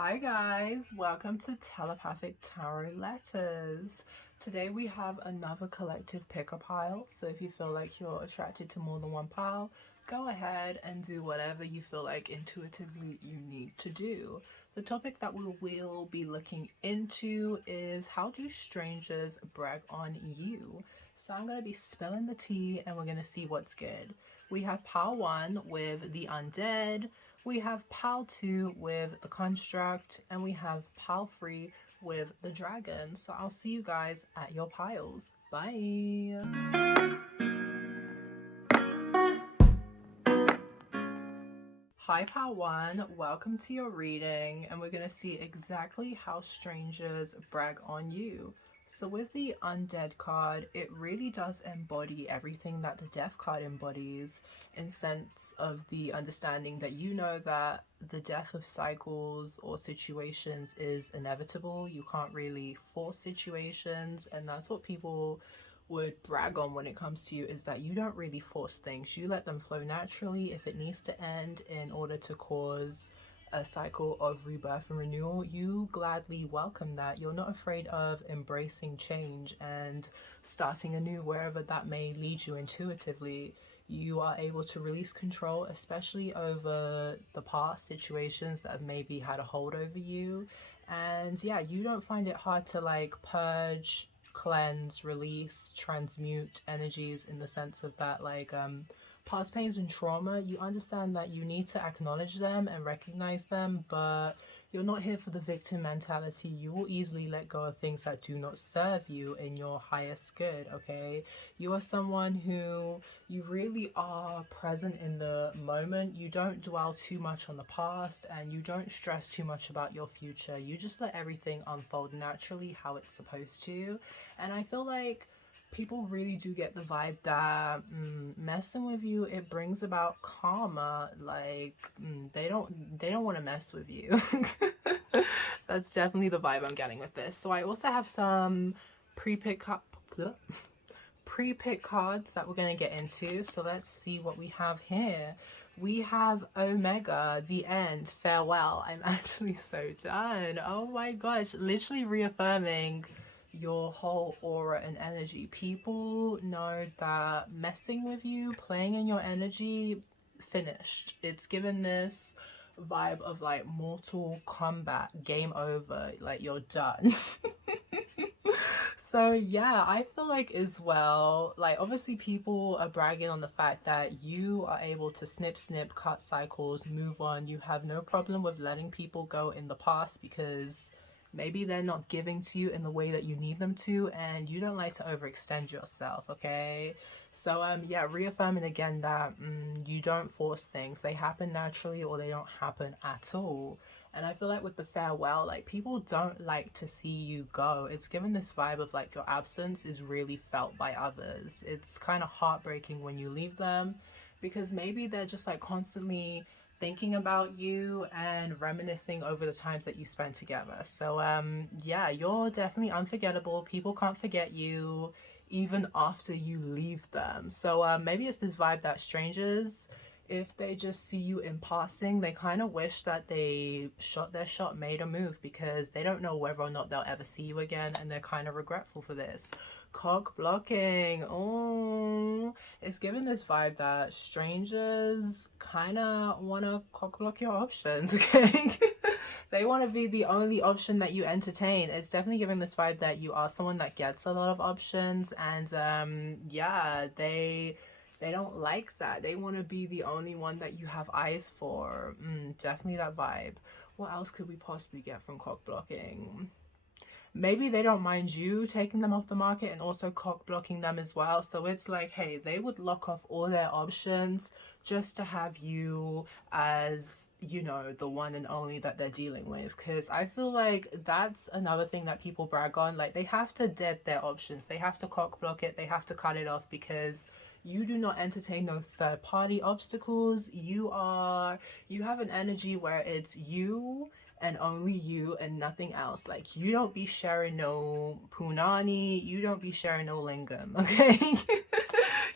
Hi guys, welcome to Telepathic Tarot Letters. Today we have another collective picker pile, so if you feel like you're attracted to more than one pile, go ahead and do whatever you feel like intuitively you need to do. The topic that we will be looking into is how do strangers brag on you? So I'm going to be spilling the tea and we're going to see what's good. We have pile 1 with the undead. We have pile 2 with the construct, and we have pile 3 with the dragon. So I'll see you guys at your piles. Bye! Hi pile 1, welcome to your reading, and we're going to see exactly how strangers brag on you. So with the undead card, it really does embody everything that the death card embodies, in sense of the understanding that you know that the death of cycles or situations is inevitable. You can't really force situations, and that's what people would brag on when it comes to you, is that you don't really force things. You let them flow naturally. If it needs to end in order to cause a cycle of rebirth and renewal, you gladly welcome that. You're not afraid of embracing change and starting anew wherever that may lead you intuitively. You are able to release control, especially over the past situations that have maybe had a hold over you. And yeah, you don't find it hard to like purge, cleanse, release, transmute energies, in the sense of that like past pains and trauma. You understand that you need to acknowledge them and recognize them, but you're not here for the victim mentality. You will easily let go of things that do not serve you in your highest good, okay? You are someone who, you really are present in the moment. You don't dwell too much on the past, and you don't stress too much about your future. You just let everything unfold naturally how it's supposed to. And I feel like people really do get the vibe that messing with you, it brings about karma. Like they don't want to mess with you. That's definitely the vibe I'm getting with this. So I also have some pre-pick cards that we're going to get into. So let's see what we have here. We have Omega, the end, farewell. I'm actually so done. Oh my gosh, literally reaffirming your whole aura and energy. People know that messing with you, playing in your energy, finished. It's given this vibe of like mortal combat, game over, like you're done. So yeah, I feel like as well, like obviously people are bragging on the fact that you are able to snip, cut cycles, move on. You have no problem with letting people go in the past because maybe they're not giving to you in the way that you need them to, and you don't like to overextend yourself, okay? So yeah, reaffirming again that you don't force things. They happen naturally or they don't happen at all. And I feel like with the farewell, like people don't like to see you go. It's given this vibe of like your absence is really felt by others. It's kind of heartbreaking when you leave them, because maybe they're just like constantly thinking about you and reminiscing over the times that you spent together. So yeah, you're definitely unforgettable. People can't forget you even after you leave them. So maybe it's this vibe that strangers, if they just see you in passing, they kind of wish that they shot their shot, made a move, because they don't know whether or not they'll ever see you again, and they're kind of regretful for this. Cock blocking. Oh, it's giving this vibe that strangers kind of want to cock block your options, okay? They want to be the only option that you entertain. It's definitely giving this vibe that you are someone that gets a lot of options, and yeah, they don't like that. They want to be the only one that you have eyes for. Definitely that vibe. What else could we possibly get from cock blocking? Maybe they don't mind you taking them off the market and also cock blocking them as well. So it's like, hey, they would lock off all their options just to have you as, you know, the one and only that they're dealing with. Because I feel like that's another thing that people brag on. Like they have to dead their options. They have to cock block it. They have to cut it off, because you do not entertain no third-party obstacles. You have an energy where it's you and only you and nothing else. Like you don't be sharing no punani, you don't be sharing no lingam, okay?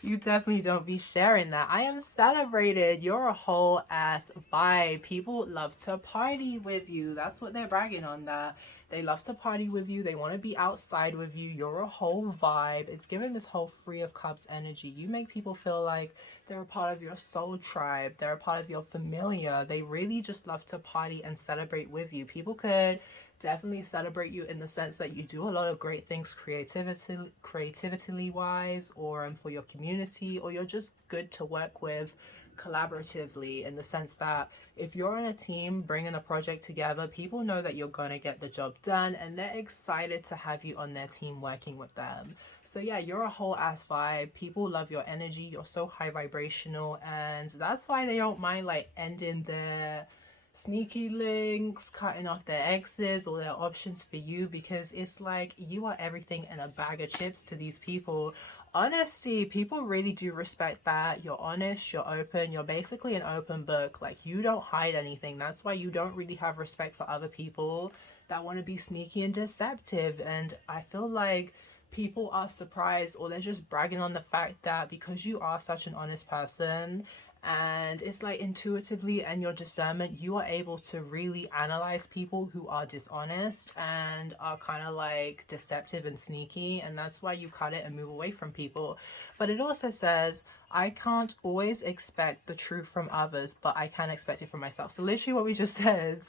You definitely don't be sharing that. I am celebrated. You're a whole ass vibe. People love to party with you. That's what they're bragging on, that they love to party with you. They want to be outside with you. You're a whole vibe. It's giving this whole Three of Cups energy. You make people feel like they're a part of your soul tribe. They're a part of your familia. They really just love to party and celebrate with you. People could definitely celebrate you in the sense that you do a lot of great things creativity wise, or for your community, or you're just good to work with collaboratively, in the sense that if you're on a team bringing a project together, people know that you're gonna get the job done and they're excited to have you on their team working with them. So yeah, you're a whole ass vibe. People love your energy. You're so high vibrational, and that's why they don't mind like ending their sneaky links, cutting off their exes or their options for you, because it's like you are everything in a bag of chips to these people. Honesty, people really do respect that. You're honest, you're open, you're basically an open book. Like, you don't hide anything. That's why you don't really have respect for other people that want to be sneaky and deceptive. And I feel like people are surprised, or they're just bragging on the fact that because you are such an honest person, and it's like intuitively and your discernment, you are able to really analyze people who are dishonest and are kind of like deceptive and sneaky, and that's why you cut it and move away from people. But it also says, I can't always expect the truth from others, but I can expect it from myself. So literally what we just said,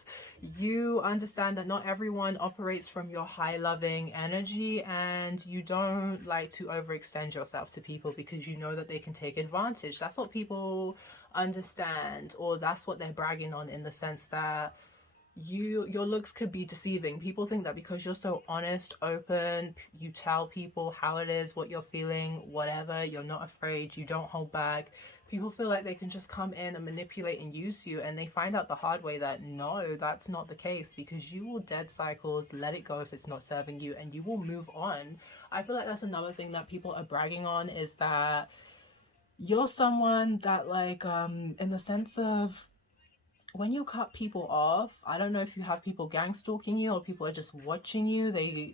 you understand that not everyone operates from your high loving energy, and you don't like to overextend yourself to people because you know that they can take advantage. That's what people understand, or that's what they're bragging on, in the sense that your looks could be deceiving. People think that because you're so honest, open, you tell people how it is, what you're feeling, whatever, you're not afraid, you don't hold back, people feel like they can just come in and manipulate and use you, and they find out the hard way that no, that's not the case, because you will dead cycles, let it go if it's not serving you, and you will move on. I feel like that's another thing that people are bragging on, is that you're someone that like in the sense of, when you cut people off, I don't know if you have people gang stalking you or people are just watching you.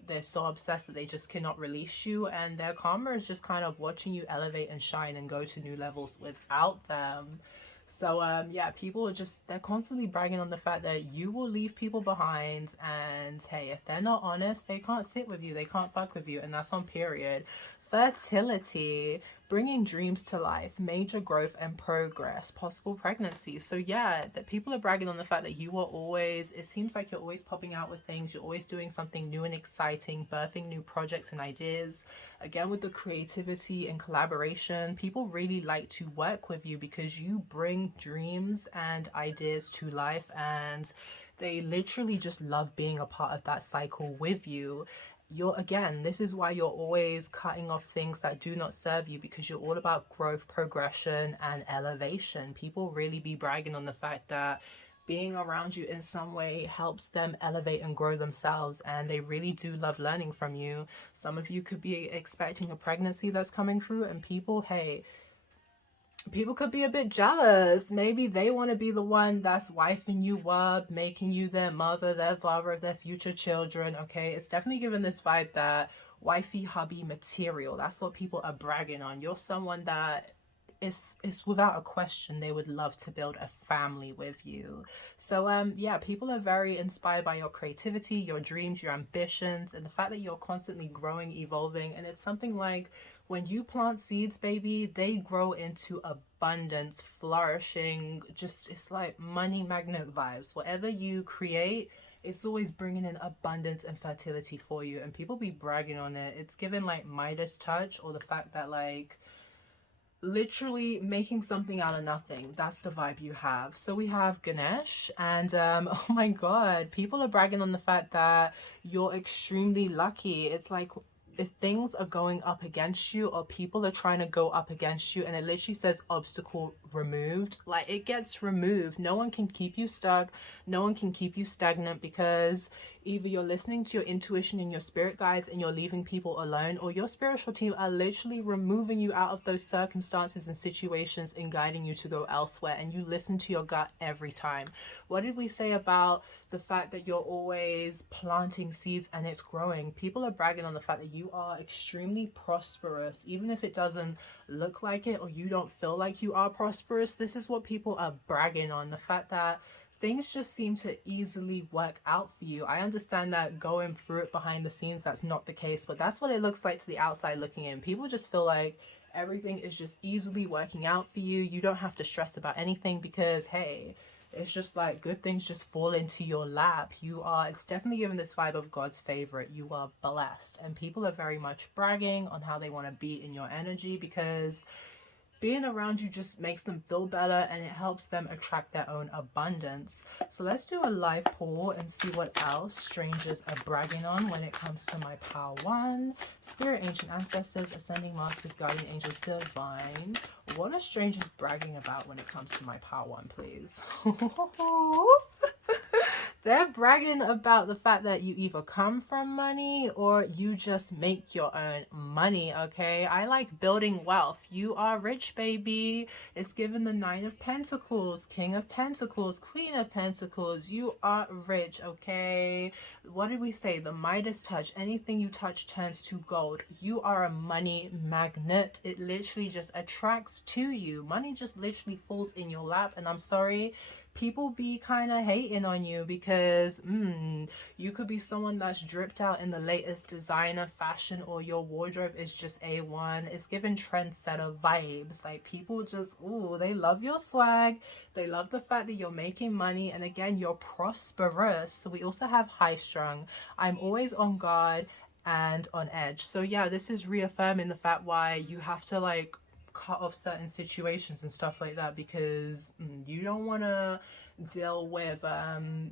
They're so obsessed that they just cannot release you, and their karma is just kind of watching you elevate and shine and go to new levels without them. So yeah, people are just, they're constantly bragging on the fact that you will leave people behind, and hey, if they're not honest, they can't sit with you, they can't fuck with you, and that's on period. Fertility, bringing dreams to life, major growth and progress, possible pregnancy. So yeah, that people are bragging on the fact that you are always, it seems like you're always popping out with things, you're always doing something new and exciting, birthing new projects and ideas. Again, with the creativity and collaboration, people really like to work with you because you bring dreams and ideas to life, and they literally just love being a part of that cycle with you. Again, this is why you're always cutting off things that do not serve you, because you're all about growth, progression, and elevation. People really be bragging on the fact that being around you in some way helps them elevate and grow themselves, and they really do love learning from you. Some of you could be expecting a pregnancy that's coming through, and people, hey, people could be a bit jealous. Maybe they want to be the one that's wifing you up, making you their mother, their father of their future children. Okay, it's definitely given this vibe that wifey hubby material. That's what people are bragging on. You're someone that is without a question, they would love to build a family with you. So yeah, people are very inspired by your creativity, your dreams, your ambitions, and the fact that you're constantly growing, evolving. And it's something like, when you plant seeds, baby, they grow into abundance, flourishing, just, it's like money magnet vibes. Whatever you create, it's always bringing in abundance and fertility for you, and people be bragging on it. It's given like Midas touch, or the fact that like literally making something out of nothing. That's the vibe you have. So we have Ganesh, and oh my god, people are bragging on the fact that you're extremely lucky. It's like, if things are going up against you, or people are trying to go up against you, and it literally says obstacle removed, like it gets removed. No one can keep you stuck, no one can keep you stagnant, because Either you're listening to your intuition and your spirit guides and you're leaving people alone, or your spiritual team are literally removing you out of those circumstances and situations and guiding you to go elsewhere, and you listen to your gut every time. What did we say about the fact that you're always planting seeds and it's growing? People are bragging on the fact that you are extremely prosperous, even if it doesn't look like it or you don't feel like you are prosperous. This is what people are bragging on, the fact that things just seem to easily work out for you. I understand that going through it behind the scenes, that's not the case, but that's what it looks like to the outside looking in. People just feel like everything is just easily working out for you. You don't have to stress about anything because, hey, it's just like good things just fall into your lap. It's definitely given this vibe of God's favorite. You are blessed. And people are very much bragging on how they want to be in your energy, because being around you just makes them feel better and it helps them attract their own abundance. So let's do a live pull and see what else strangers are bragging on when it comes to my power one. Spirit, ancient ancestors, ascending masters, guardian angels, divine. What are strangers bragging about when it comes to my power one, please? They're bragging about the fact that you either come from money or you just make your own money, okay? I like building wealth. You are rich, baby. It's given the 9 of Pentacles, King of Pentacles, Queen of Pentacles. You are rich, okay? What did we say? The Midas touch. Anything you touch turns to gold. You are a money magnet. It literally just attracts to you. Money just literally falls in your lap. And I'm sorry, people be kind of hating on you because you could be someone that's dripped out in the latest designer fashion, or your wardrobe is just A1. It's given trendsetter vibes. Like, people just, they love your swag. They love the fact that you're making money, and again, you're prosperous. So we also have high strung. I'm always on guard and on edge. So yeah, this is reaffirming the fact why you have to like cut off certain situations and stuff like that, because you don't want to deal with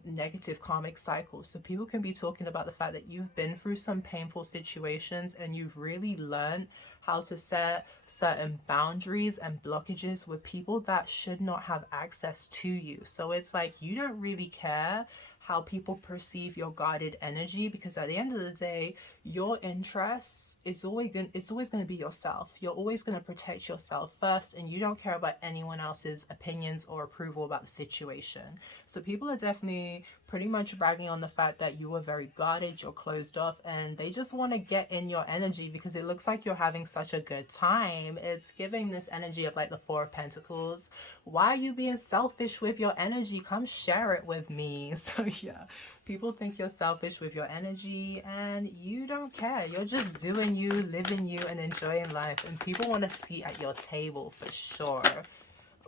negative karmic cycles. So people can be talking about the fact that you've been through some painful situations and you've really learned how to set certain boundaries and blockages with people that should not have access to you. So it's like you don't really care how people perceive your guarded energy, because at the end of the day, your interest is always going to be yourself. You're always going to protect yourself first, and you don't care about anyone else's opinions or approval about the situation. So people are definitely pretty much bragging on the fact that you are very guarded, you're closed off, and they just want to get in your energy because it looks like you're having such a good time. It's giving this energy of like the 4 of Pentacles. Why are you being selfish with your energy? Come share it with me. So yeah, people think you're selfish with your energy and you don't care. You're just doing you, living you, and enjoying life. And people want to sit at your table for sure.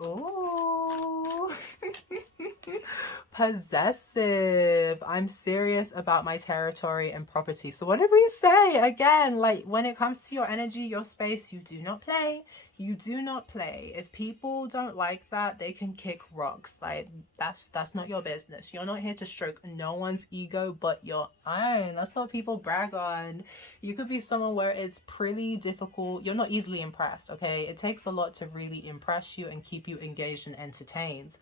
Oh, possessive. I'm serious about my territory and property. So what did we say? Again, like when it comes to your energy, your space, you do not play. You do not play. If people don't like that, they can kick rocks. Like that's not your business. You're not here to stroke no one's ego but your own. That's what people brag on. You could be someone where it's pretty difficult. You're not easily impressed, okay? It takes a lot to really impress you and keep you engaged and entertained.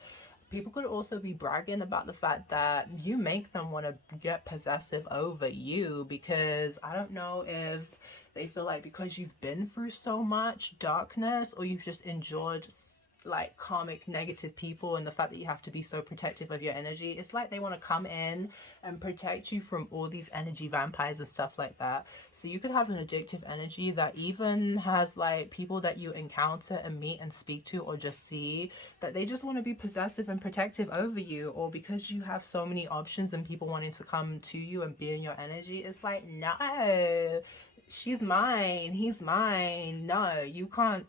People could also be bragging about the fact that you make them want to get possessive over you, because I don't know if they feel like because you've been through so much darkness, or you've just endured like karmic negative people, and the fact that you have to be so protective of your energy, it's like they want to come in and protect you from all these energy vampires and stuff like that. So you could have an addictive energy that even has like people that you encounter and meet and speak to or just see, that they just want to be possessive and protective over you, or because you have so many options and people wanting to come to you and be in your energy, it's like, no, she's mine, he's mine. No, you can't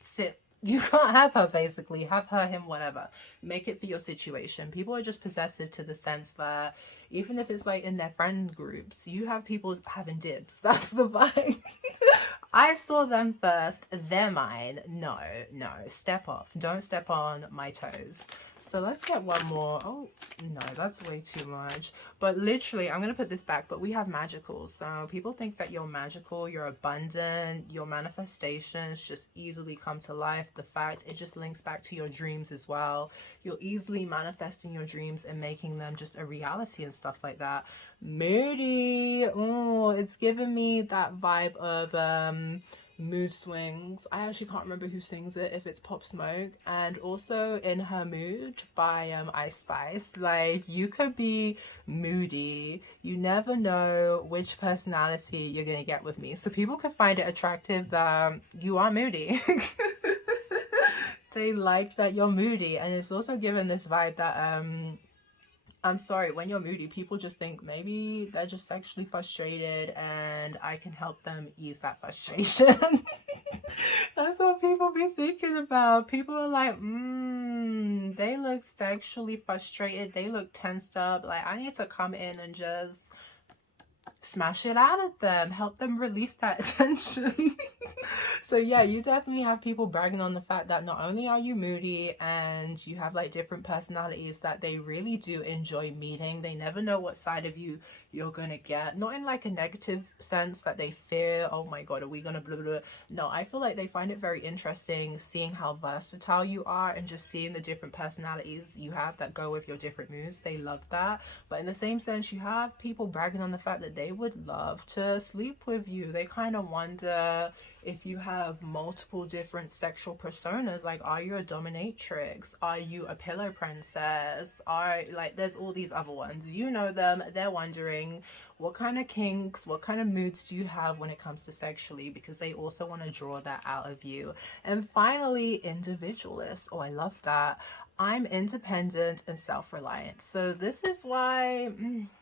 sit. You can't have her, basically. Have her, him, whatever. Make it for your situation. People are just possessive to the sense that even if it's like in their friend groups, you have people having dibs. That's the vibe. I saw them first. They're mine. No. Step off. Don't step on my toes. So let's get one more. Oh, no, that's way too much. But literally, I'm going to put this back, but we have magical. So people think that you're magical, you're abundant, your manifestations just easily come to life. The fact, it just links back to your dreams as well. You're easily manifesting your dreams and making them just a reality and stuff like that. Moody. Oh, it's giving me that vibe of mood swings. I actually can't remember who sings it, if it's Pop Smoke, and also In Her Mood by Ice Spice. Like, you could be moody, you never know which personality you're gonna get with me. So people could find it attractive that you are moody. They like that you're moody, and it's also given this vibe that I'm sorry, when you're moody, people just think maybe they're just sexually frustrated and I can help them ease that frustration. That's what people be thinking about. People are like, they look sexually frustrated. They look tensed up. Like, I need to come in and just smash it out of them, help them release that tension. So yeah, you definitely have people bragging on the fact that not only are you moody and you have like different personalities that they really do enjoy meeting. They never know what side of you you're gonna get, not in like a negative sense that they fear, oh my god, are we gonna blah blah blah. No, I feel like they find it very interesting seeing how versatile you are and just seeing the different personalities you have that go with your different moods. They love that. But in the same sense, you have people bragging on the fact that they would love to sleep with you. They kind of wonder if you have multiple different sexual personas. Like, are you a dominatrix? Are you a pillow princess? Are, like, there's all these other ones, you know them. They're wondering what kind of kinks, what kind of moods do you have when it comes to sexually, because they also want to draw that out of you. And finally, individualist. Oh, I love that. I'm independent and self-reliant. So this is why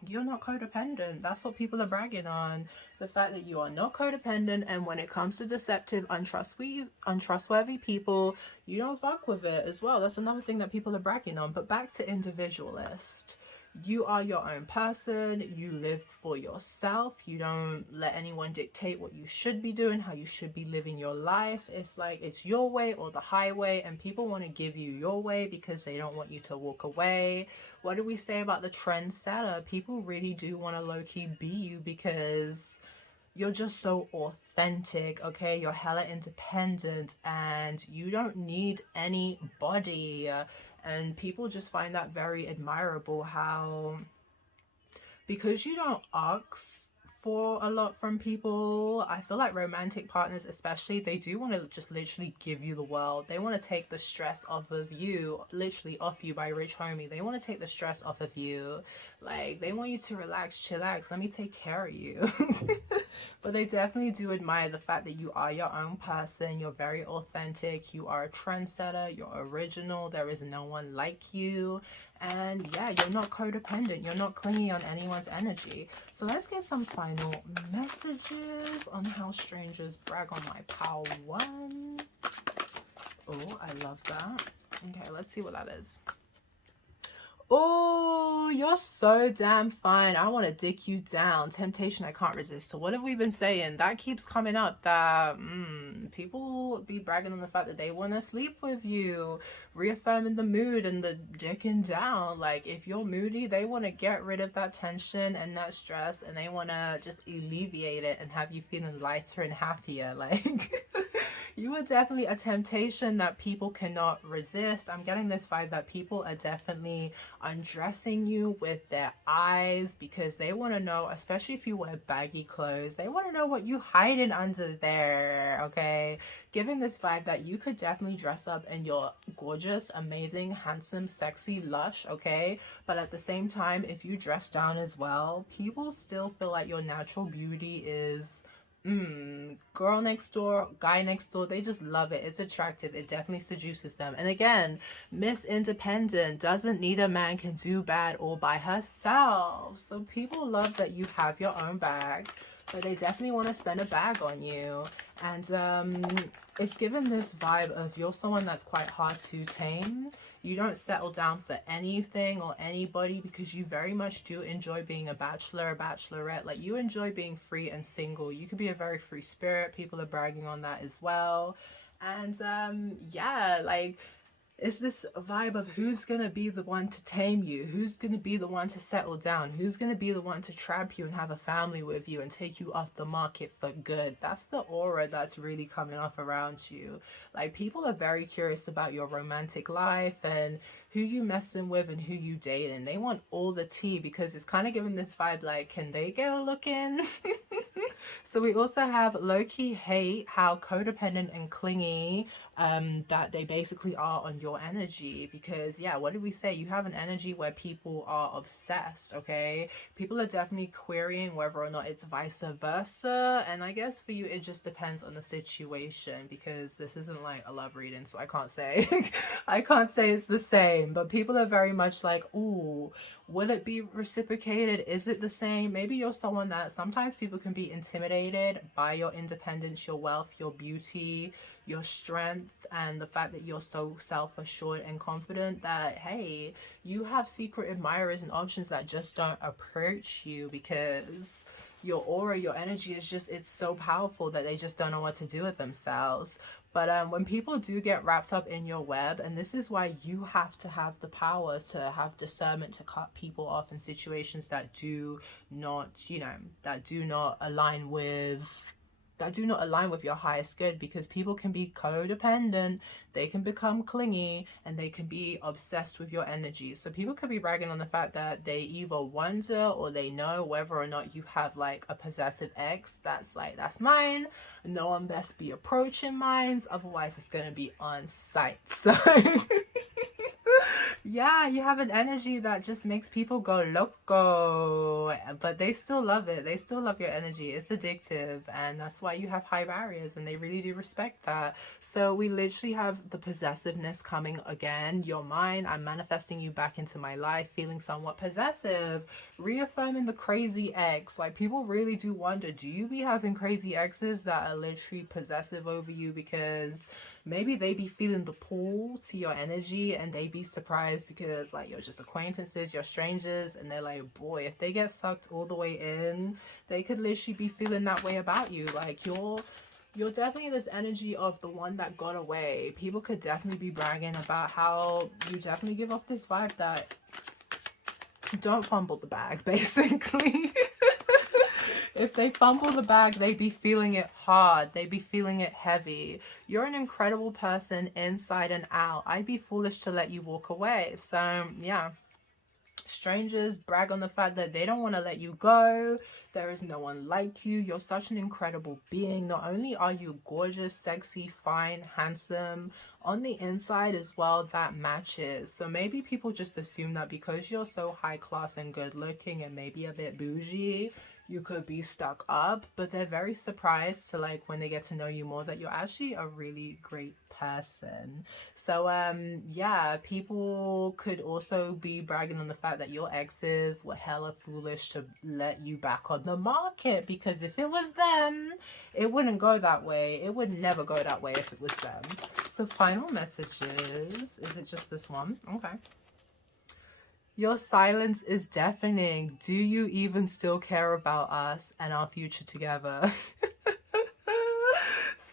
you're not codependent. That's what people are bragging on. The fact that you are not codependent, and when it comes to deceptive, untrustworthy people, you don't fuck with it as well. That's another thing that people are bragging on. But back to individualist. You are your own person. You live for yourself. You don't let anyone dictate what you should be doing, how you should be living your life. It's like it's your way or the highway, and people want to give you your way because they don't want you to walk away. What do we say about the trendsetter? People really do want to low-key be you because you're just so authentic, okay? You're hella independent and you don't need anybody. And people just find that very admirable, how because you don't ask for a lot from people, I feel like romantic partners especially, they do want to just literally give you the world. They want to take the stress off of you, literally off you by Rich Homie. They want to take the stress off of you. Like, they want you to relax, chillax, let me take care of you. But they definitely do admire the fact that you are your own person. You're very authentic. You are a trendsetter. You're original. There is no one like you. And yeah, you're not codependent. You're not clingy on anyone's energy. So let's get some final messages on how strangers brag on my pal one. Oh, I love that. Okay, let's see what that is. Oh, you're so damn fine. I want to dick you down. Temptation, I can't resist. So what have we been saying? That keeps coming up, that people be bragging on the fact that they want to sleep with you, reaffirming the mood and the dicking down. Like, if you're moody, they want to get rid of that tension and that stress, and they want to just alleviate it and have you feeling lighter and happier. Like, you are definitely a temptation that people cannot resist. I'm getting this vibe that people are definitely undressing you with their eyes because they want to know, especially if you wear baggy clothes, they want to know what you hiding under there, okay? Giving this vibe that you could definitely dress up and you're gorgeous, amazing, handsome, sexy, lush, okay? But at the same time, if you dress down as well, people still feel like your natural beauty is girl next door, guy next door, they just love it. It's attractive. It definitely seduces them. And again, Miss Independent doesn't need a man, can do bad all by herself. So people love that you have your own bag, but they definitely want to spend a bag on you. And it's given this vibe of you're someone that's quite hard to tame. You don't settle down for anything or anybody because you very much do enjoy being a bachelor, a bachelorette. Like, you enjoy being free and single. You could be a very free spirit. People are bragging on that as well. And yeah, like, It's this vibe of who's gonna be the one to tame you, who's gonna be the one to settle down, who's gonna be the one to trap you and have a family with you and take you off the market for good. That's the aura that's really coming off around you. Like, people are very curious about your romantic life and who you messing with and who you dating. They want all the tea because it's kind of giving this vibe like, can they get a look in? So we also have low-key hate, how codependent and clingy that they basically are on your energy. Because yeah, what did we say? You have an energy where people are obsessed, okay? People are definitely querying whether or not it's vice versa. And I guess for you, it just depends on the situation, because this isn't like a love reading, so I can't say I can't say it's the same. But people are very much like, ooh, will it be reciprocated? Is it the same? Maybe you're someone that sometimes people can be intimidated by your independence, your wealth, your beauty, your strength, and the fact that you're so self-assured and confident that, hey, you have secret admirers and options that just don't approach you because your aura, your energy is just, it's so powerful that they just don't know what to do with themselves. But when people do get wrapped up in your web, and this is why you have to have the power to have discernment to cut people off in situations that do not, you know, that do not align with your highest good, because people can be codependent, they can become clingy, and they can be obsessed with your energy. So people could be bragging on the fact that they either wonder or they know whether or not you have like a possessive ex that's like, that's mine, no one best be approaching mines, otherwise it's gonna be on sight. So yeah, you have an energy that just makes people go loco, but they still love it. They still love your energy. It's addictive, and that's why you have high barriers, and they really do respect that. So we literally have the possessiveness coming again. You're mine. I'm manifesting you back into my life, feeling somewhat possessive, reaffirming the crazy ex. Like, people really do wonder, do you be having crazy exes that are literally possessive over you because maybe they be feeling the pull to your energy, and they be surprised because like you're just acquaintances, you're strangers, and they're like, boy, if they get sucked all the way in, they could literally be feeling that way about you. Like, you're definitely this energy of the one that got away. People could definitely be bragging about how you definitely give off this vibe that don't fumble the bag, basically. If they fumble the bag, they be feeling it hard. They be feeling it heavy. You're an incredible person inside and out. I'd be foolish to let you walk away. So yeah, strangers brag on the fact that they don't want to let you go. There is no one like you. You're such an incredible being. Not only are you gorgeous, sexy, fine, handsome, on the inside as well, that matches. So maybe people just assume that because you're so high class and good looking and maybe a bit bougie, you could be stuck up, but they're very surprised to, like, when they get to know you more, that you're actually a really great person. So yeah, people could also be bragging on the fact that your exes were hella foolish to let you back on the market, because if it was them, it wouldn't go that way. It would never go that way if it was them. So final messages, is it just this one? Okay. Your silence is deafening. Do you even still care about us and our future together?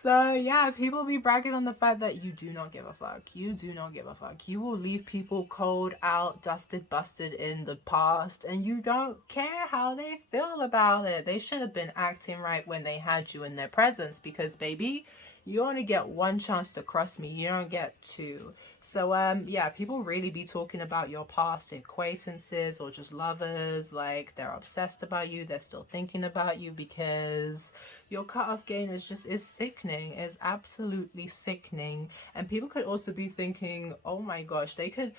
So yeah, people be bragging on the fact that you do not give a fuck. You do not give a fuck. You will leave people cold, out, dusted, busted in the past, and you don't care how they feel about it. They should have been acting right when they had you in their presence, because baby, you only get one chance to cross me. You don't get two. So yeah, people really be talking about your past acquaintances or just lovers. Like, they're obsessed about you. They're still thinking about you because your cutoff game is just, is sickening. It's absolutely sickening. And people could also be thinking, oh my gosh, they could,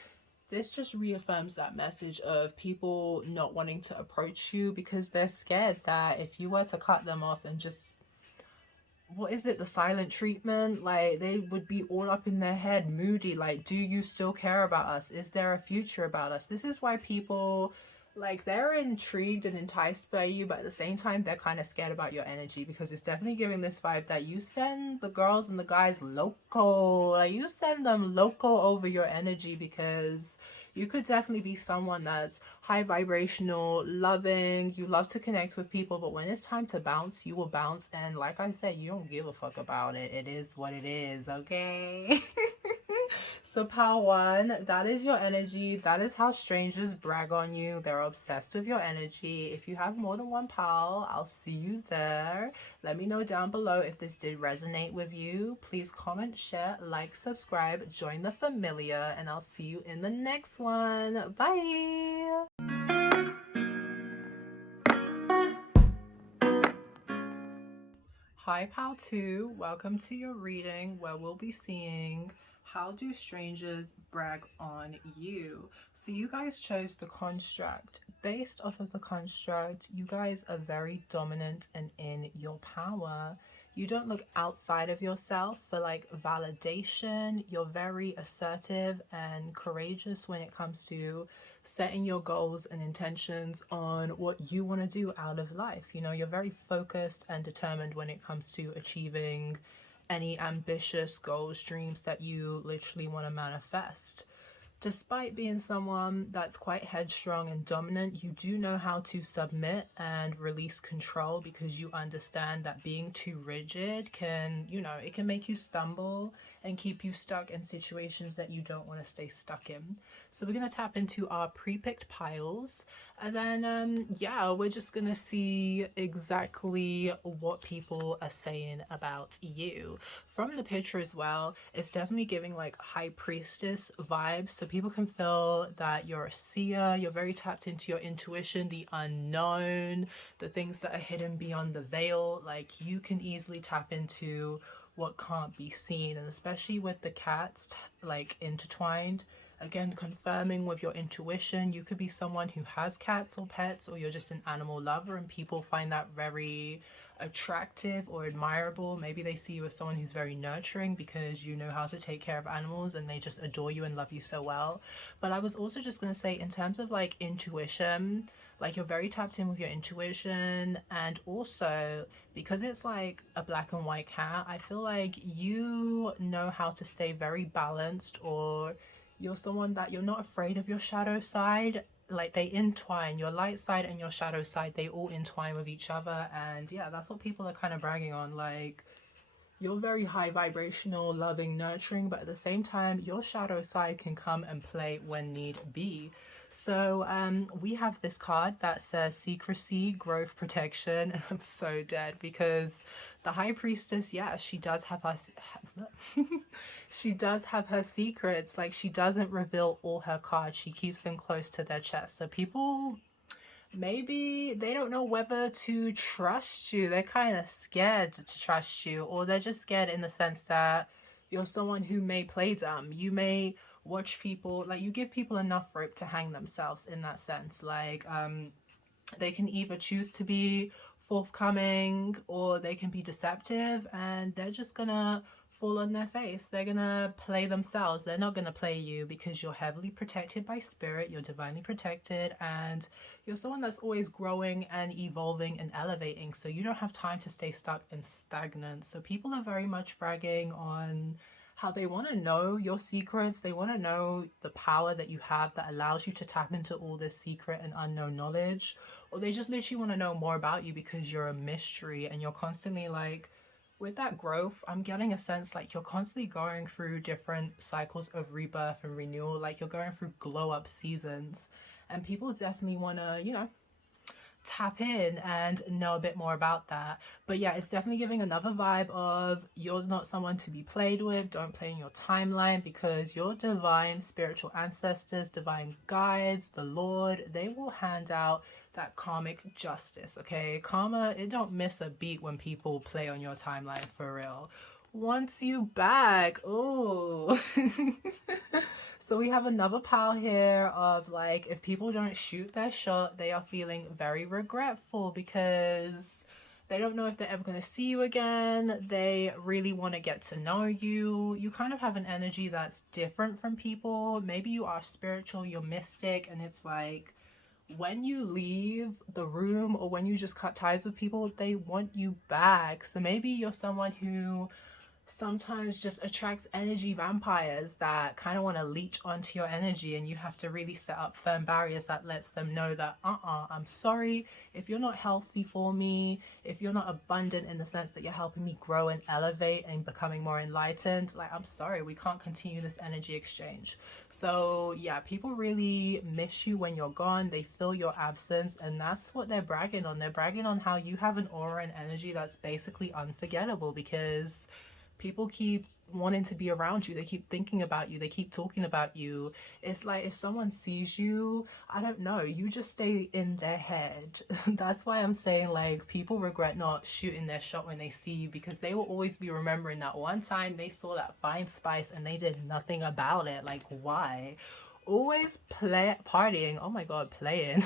this just reaffirms that message of people not wanting to approach you because they're scared that if you were to cut them off and just, what is it, the silent treatment, like they would be all up in their head, moody, like, do you still care about us? Is there a future about us? This is why people, like, they're intrigued and enticed by you, but at the same time they're kind of scared about your energy, because it's definitely giving this vibe that you send the girls and the guys loco, like you send them loco over your energy, because you could definitely be someone that's high vibrational, loving, you love to connect with people, but when it's time to bounce, you will bounce. And like I said, you don't give a fuck about it. It is what it is, okay? So pal one, that is your energy. That is how strangers brag on you. They're obsessed with your energy. If you have more than one pal, I'll see you there. Let me know down below if this did resonate with you. Please comment, share, like, subscribe, join the familiar, and I'll see you in the next one. Bye. Hi pal 2, welcome to your reading where we'll be seeing how do strangers brag on you. So you guys chose the construct. Based off of the construct, you guys are very dominant and in your power. You don't look outside of yourself for like validation. You're very assertive and courageous when it comes to setting your goals and intentions on what you want to do out of life. You know, you're very focused and determined when it comes to achieving any ambitious goals, dreams that you literally want to manifest. Despite being someone that's quite headstrong and dominant, you do know how to submit and release control because you understand that being too rigid can, you know, it can make you stumble and keep you stuck in situations that you don't want to stay stuck in. So we're going to tap into our pre-picked piles, and then yeah, we're just going to see exactly what people are saying about you. From the picture as well, it's definitely giving like high priestess vibes, so people can feel that you're a seer, you're very tapped into your intuition, the unknown, the things that are hidden beyond the veil. Like you can easily tap into what can't be seen, and especially with the cats like intertwined, again confirming with your intuition. You could be someone who has cats or pets, or you're just an animal lover and people find that very attractive or admirable. Maybe they see you as someone who's very nurturing because you know how to take care of animals and they just adore you and love you so well. But I was also just going to say, in terms of like intuition, like you're very tapped in with your intuition, and also because it's like a black and white cat, I feel like you know how to stay very balanced, or you're someone that you're not afraid of your shadow side. Like they entwine, your light side and your shadow side, they all entwine with each other. And yeah, that's what people are kind of bragging on. Like you're very high vibrational, loving, nurturing, but at the same time your shadow side can come and play when need be. So we have this card that says secrecy, growth, protection, and I'm so dead because the high priestess, yeah, she does have her she does have her secrets. Like she doesn't reveal all her cards, she keeps them close to their chest. So people, maybe they don't know whether to trust you. They're kind of scared to trust you, or they're just scared in the sense that you're someone who may play dumb. You may watch people, like you give people enough rope to hang themselves in that sense. Like they can either choose to be forthcoming or they can be deceptive, and they're just gonna fall on their face. They're gonna play themselves. They're not gonna play you because you're heavily protected by spirit, you're divinely protected, and you're someone that's always growing and evolving and elevating, so you don't have time to stay stuck and stagnant. So people are very much bragging on how they want to know your secrets. They want to know the power that you have that allows you to tap into all this secret and unknown knowledge, or they just literally want to know more about you because you're a mystery and you're constantly like, with that growth, I'm getting a sense like you're constantly going through different cycles of rebirth and renewal. Like you're going through glow up seasons, and people definitely want to, you know, tap in and know a bit more about that. But yeah, it's definitely giving another vibe of you're not someone to be played with. Don't play in your timeline, because your divine spiritual ancestors, divine guides, the Lord, they will hand out that karmic justice. Okay, karma, it don't miss a beat when people play on your timeline, for real. Once you back, oh. So we have another pile here of like, if people don't shoot their shot, they are feeling very regretful because they don't know if they're ever going to see you again. They really want to get to know you. You kind of have an energy that's different from people. Maybe you are spiritual, you're mystic, and it's like when you leave the room or when you just cut ties with people, they want you back. So maybe you're someone who sometimes just attracts energy vampires that kind of want to leech onto your energy, and you have to really set up firm barriers that lets them know that I'm sorry, if you're not healthy for me, if you're not abundant in the sense that you're helping me grow and elevate and becoming more enlightened, like, I'm sorry, we can't continue this energy exchange. So yeah, people really miss you when you're gone. They feel your absence, and that's what they're bragging on. They're bragging on how you have an aura and energy that's basically unforgettable, because people keep wanting to be around you, they keep thinking about you, they keep talking about you. It's like if someone sees you, I don't know, you just stay in their head. That's why I'm saying, like, people regret not shooting their shot when they see you, because they will always be remembering that one time they saw that fine spice and they did nothing about it. Like, why? Always partying. Oh my god, playing.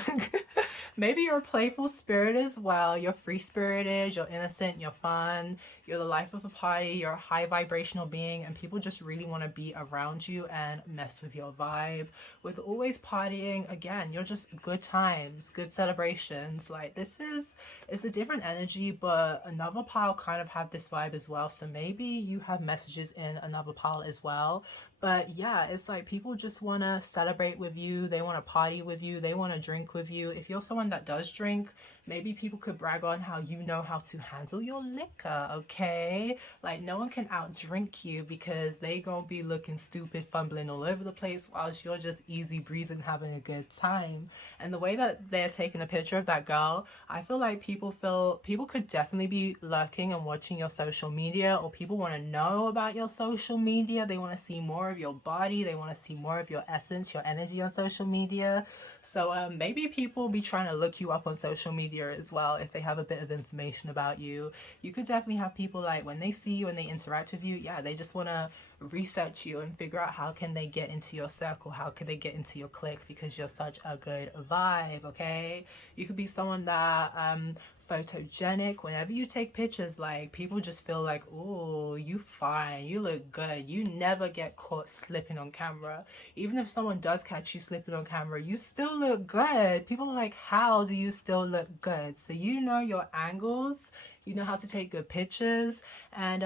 Maybe you're a playful spirit as well. You're free spirited, you're innocent, you're fun, you're the life of a party, you're a high vibrational being, and people just really want to be around you and mess with your vibe. With always partying, again, you're just good times, good celebrations. Like, it's a different energy, but another pile kind of have this vibe as well. So maybe you have messages in another pile as well. But yeah, it's like people just want to celebrate with you, they want to party with you, they want to drink with you. If you're someone that does drink, maybe people could brag on how you know how to handle your liquor, okay? Like, no one can outdrink you, because they gonna be looking stupid, fumbling all over the place, whilst you're just easy breezing, having a good time. And the way that they're taking a picture of that girl, I feel like people could definitely be lurking and watching your social media, or people want to know about your social media. They want to see more of your body, they want to see more of your essence, your energy on social media. So maybe people be trying to look you up on social media as well if they have a bit of information about you. You could definitely have people, like, when they see you and they interact with you, yeah, they just want to research you and figure out how can they get into your circle, how can they get into your clique, because you're such a good vibe, okay? You could be someone that photogenic. Whenever you take pictures, like, people just feel like, oh, you fine, you look good. You never get caught slipping on camera. Even if someone does catch you slipping on camera, you still look good. People are like, how do you still look good? So you know your angles, you know how to take good pictures. And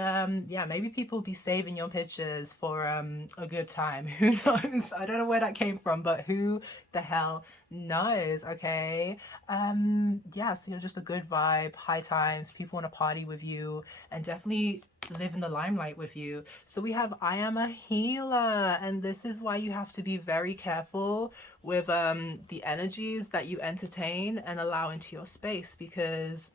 yeah, maybe people be saving your pictures for a good time. Who knows? I don't know where that came from, but who the hell knows? Okay. Yeah, so you're just a good vibe, high times, people want to party with you and definitely live in the limelight with you. So we have I am a healer, and this is why you have to be very careful with the energies that you entertain and allow into your space, because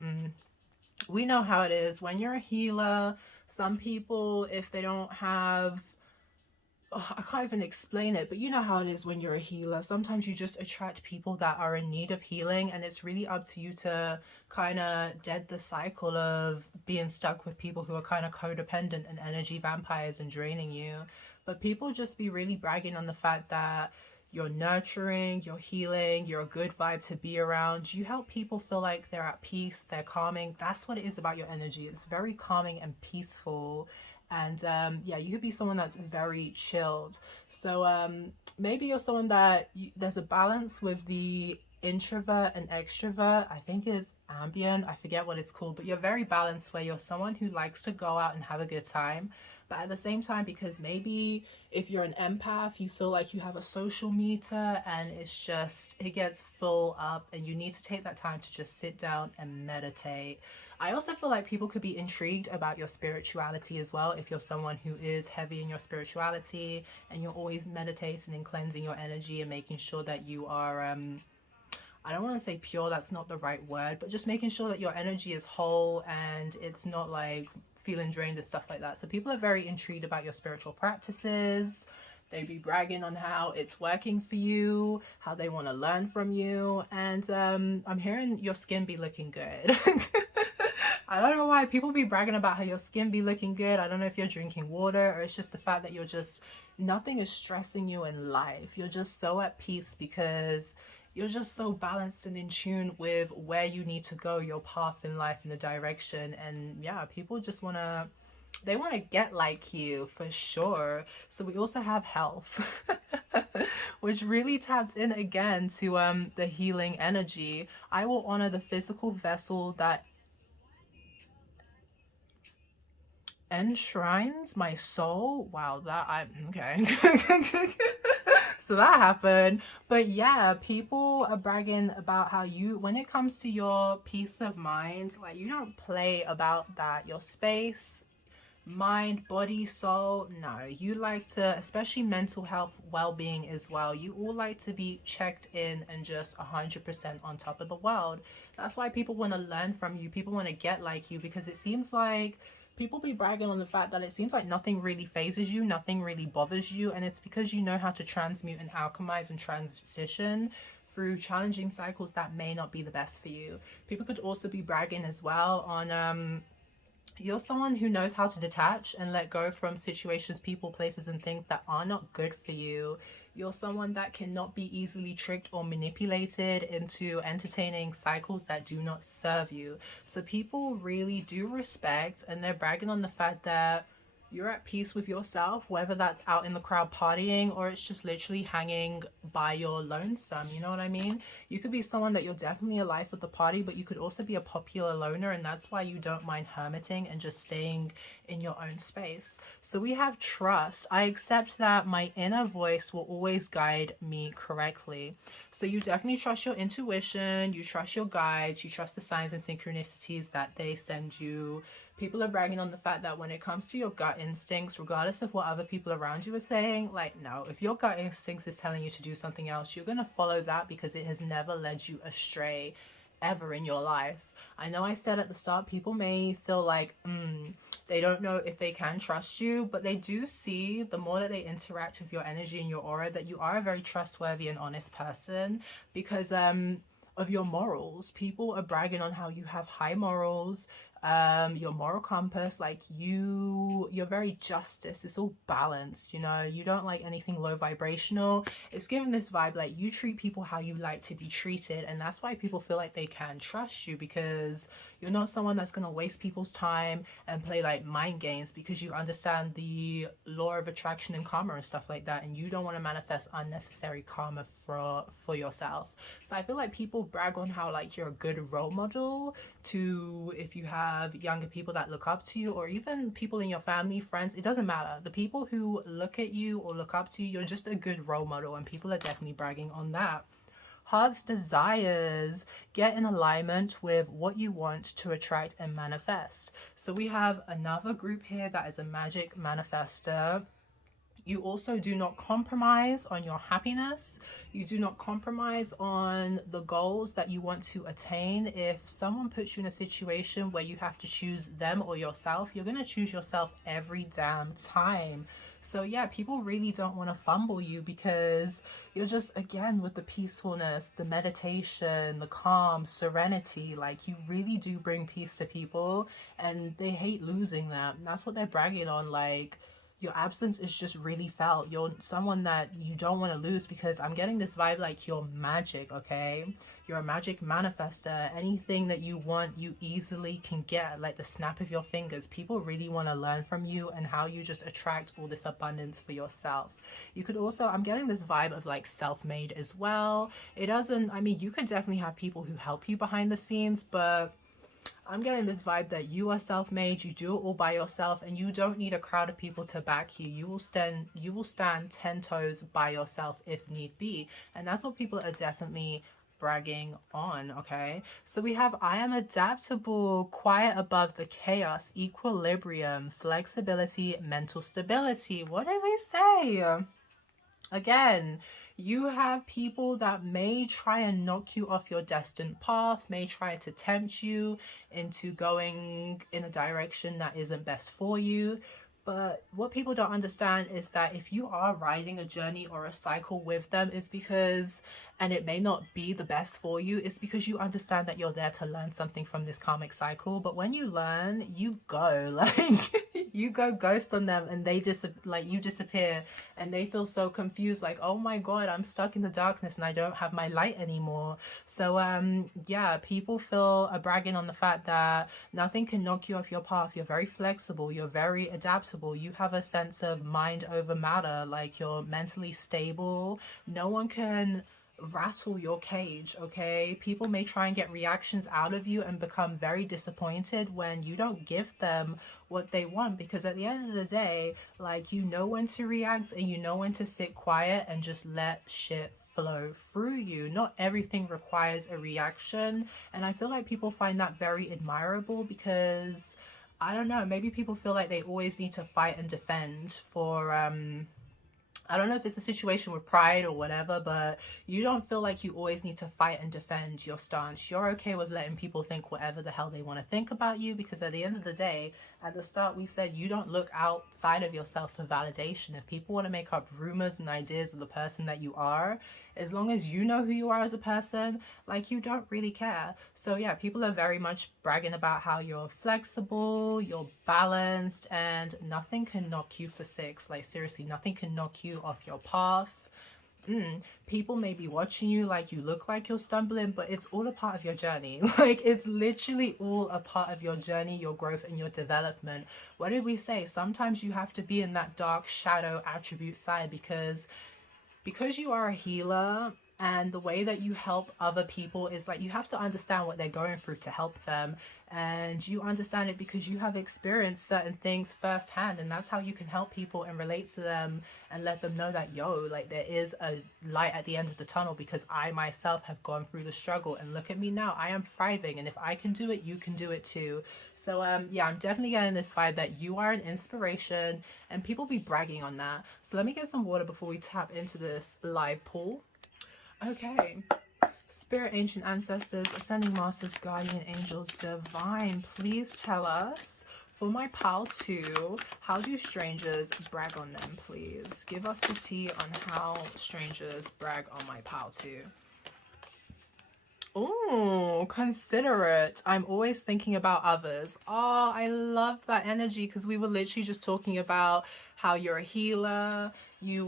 we know how it is when you're a healer. Some people, if they don't have, oh, I can't even explain it, but you know how it is when you're a healer. Sometimes you just attract people that are in need of healing, and it's really up to you to kind of dead the cycle of being stuck with people who are kind of codependent and energy vampires and draining you. But people just be really bragging on the fact that you're nurturing, you're healing, you're a good vibe to be around. You help people feel like they're at peace, they're calming. That's what it is about your energy. It's very calming and peaceful. And yeah, you could be someone that's very chilled. So maybe you're someone that there's a balance with the introvert and extrovert. I think it's ambient, I forget what it's called, but you're very balanced, where you're someone who likes to go out and have a good time, but at the same time, because maybe if you're an empath, you feel like you have a social meter and it gets full up, and you need to take that time to just sit down and meditate. I also feel like people could be intrigued about your spirituality as well. If you're someone who is heavy in your spirituality and you're always meditating and cleansing your energy and making sure that you are I don't want to say pure, that's not the right word, but just making sure that your energy is whole and it's not like feeling drained and stuff like that. So people are very intrigued about your spiritual practices. They be bragging on how it's working for you, how they want to learn from you. And I'm hearing your skin be looking good. I don't know why people be bragging about how your skin be looking good. I don't know if you're drinking water, or it's just the fact that you're just, nothing is stressing you in life. You're just so at peace because you're just so balanced and in tune with where you need to go, your path in life, in the direction. And yeah, people just they want to get like you for sure. So we also have health, which really taps in again to the healing energy. I will honor the physical vessel that enshrines my soul. Wow, that I okay. So that happened. But yeah, people are bragging about how you, when it comes to your peace of mind, like you don't play about that. Your space, mind, body, soul, no, you like to, especially mental health, well-being as well, you all like to be checked in and just 100% on top of the world. That's why people want to learn from you, people want to get like you, because it seems like people be bragging on the fact that it seems like nothing really phases you, nothing really bothers you, and it's because you know how to transmute and alchemize and transition through challenging cycles that may not be the best for you. People could also be bragging as well on you're someone who knows how to detach and let go from situations, people, places, and things that are not good for you. You're someone that cannot be easily tricked or manipulated into entertaining cycles that do not serve you. So people really do respect, and they're bragging on the fact that you're at peace with yourself, whether that's out in the crowd partying or it's just literally hanging by your lonesome. You know what I mean? You could be someone that you're definitely alive at the party, but you could also be a popular loner, and that's why you don't mind hermiting and just staying in your own space. So we have trust. I accept that my inner voice will always guide me correctly. So you definitely trust your intuition, you trust your guides, you trust the signs and synchronicities that they send you. People are bragging on the fact that when it comes to your gut instincts, regardless of what other people around you are saying, like, no, if your gut instincts is telling you to do something else, you're going to follow that because it has never led you astray ever in your life. I know I said at the start, people may feel like they don't know if they can trust you, but they do see, the more that they interact with your energy and your aura, that you are a very trustworthy and honest person because of your morals. People are bragging on how you have high morals, your moral compass, like you're very justice, it's all balanced, you know, you don't like anything low vibrational. It's giving this vibe like you treat people how you like to be treated, and that's why people feel like they can trust you, because you're not someone that's going to waste people's time and play like mind games, because you understand the law of attraction and karma and stuff like that, and you don't want to manifest unnecessary karma for yourself. So I feel like people brag on how like you're a good role model to, if you have younger people that look up to you, or even people in your family, friends, it doesn't matter. The people who look at you or look up to you, you're just a good role model, and people are definitely bragging on that. Heart's desires, get in alignment with what you want to attract and manifest. So we have another group here that is a magic manifester. You also do not compromise on your happiness. You do not compromise on the goals that you want to attain. If someone puts you in a situation where you have to choose them or yourself, you're going to choose yourself every damn time. So yeah, people really don't want to fumble you, because you're just, again, with the peacefulness, the meditation, the calm, serenity, like you really do bring peace to people, and they hate losing that. And that's what they're bragging on, like, your absence is just really felt. You're someone that you don't want to lose, because I'm getting this vibe like you're magic, okay? You're a magic manifester. Anything that you want, you easily can get, like the snap of your fingers. People really want to learn from you and how you just attract all this abundance for yourself. You could also, I'm getting this vibe of like self-made as well. It doesn't, I mean, you could definitely have people who help you behind the scenes, but I'm getting this vibe that you are self-made, you do it all by yourself, and you don't need a crowd of people to back you. You will stand 10 toes by yourself if need be. And that's what people are definitely bragging on, okay? So we have, I am adaptable, quiet above the chaos, equilibrium, flexibility, mental stability. What did we say? Again, you have people that may try and knock you off your destined path, may try to tempt you into going in a direction that isn't best for you. But what people don't understand is that if you are riding a journey or a cycle with them, it's because, and it may not be the best for you, it's because you understand that you're there to learn something from this karmic cycle. But when you learn, you go, like, you go ghost on them, and they you disappear, and they feel so confused, like, oh my god, I'm stuck in the darkness and I don't have my light anymore. So yeah, people feel bragging on the fact that nothing can knock you off your path. You're very flexible, you're very adaptable, you have a sense of mind over matter, like you're mentally stable. No one can rattle your cage, okay? People may try and get reactions out of you and become very disappointed when you don't give them what they want, because at the end of the day, like, you know when to react and you know when to sit quiet and just let shit flow through you. Not everything requires a reaction, and I feel like people find that very admirable, because I don't know, maybe people feel like they always need to fight and defend for I don't know if it's a situation with pride or whatever, but you don't feel like you always need to fight and defend your stance. You're okay with letting people think whatever the hell they want to think about you, because at the end of the day, at the start we said you don't look outside of yourself for validation. If people want to make up rumors and ideas of the person that you are, as long as you know who you are as a person, like, you don't really care. So yeah, people are very much bragging about how you're flexible, you're balanced, and nothing can knock you for six. Like, seriously, nothing can knock you off your path. People may be watching you like you look like you're stumbling, but it's all a part of your journey. Like, it's literally all a part of your journey, your growth, and your development. What did we say? Sometimes you have to be in that dark shadow attribute side, because you are a healer, and the way that you help other people is like, you have to understand what they're going through to help them, and you understand it because you have experienced certain things firsthand, and that's how you can help people and relate to them and let them know that, yo, like, there is a light at the end of the tunnel, because I myself have gone through the struggle, and look at me now, I am thriving, and if I can do it, you can do it too. So yeah, I'm definitely getting this vibe that you are an inspiration, and people be bragging on that. So let me get some water before we tap into this live pool. Okay. Spirit, ancient ancestors, ascending masters, guardian angels, divine, please tell us, for my pal 2, how do strangers brag on them, please? Give us the tea on how strangers brag on my pal 2. Oh, considerate. I'm always thinking about others. Oh, I love that energy, because we were literally just talking about how you're a healer. You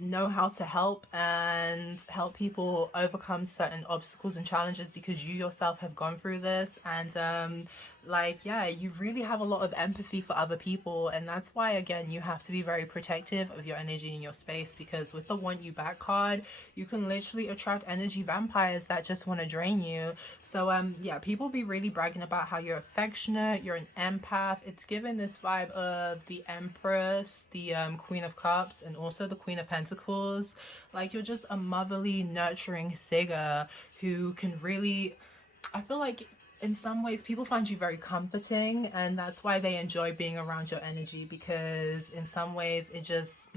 know how to help and help people overcome certain obstacles and challenges, because you yourself have gone through this, and like, yeah, you really have a lot of empathy for other people, and that's why, again, you have to be very protective of your energy in your space, because with the Want You Back card, you can literally attract energy vampires that just want to drain you. So yeah, people be really bragging about how you're affectionate, you're an empath. It's given this vibe of the Empress, the Queen of Cups, and also the Queen of Pentacles. Like, you're just a motherly, nurturing figure who can really, I feel like in some ways people find you very comforting, and that's why they enjoy being around your energy, because in some ways it just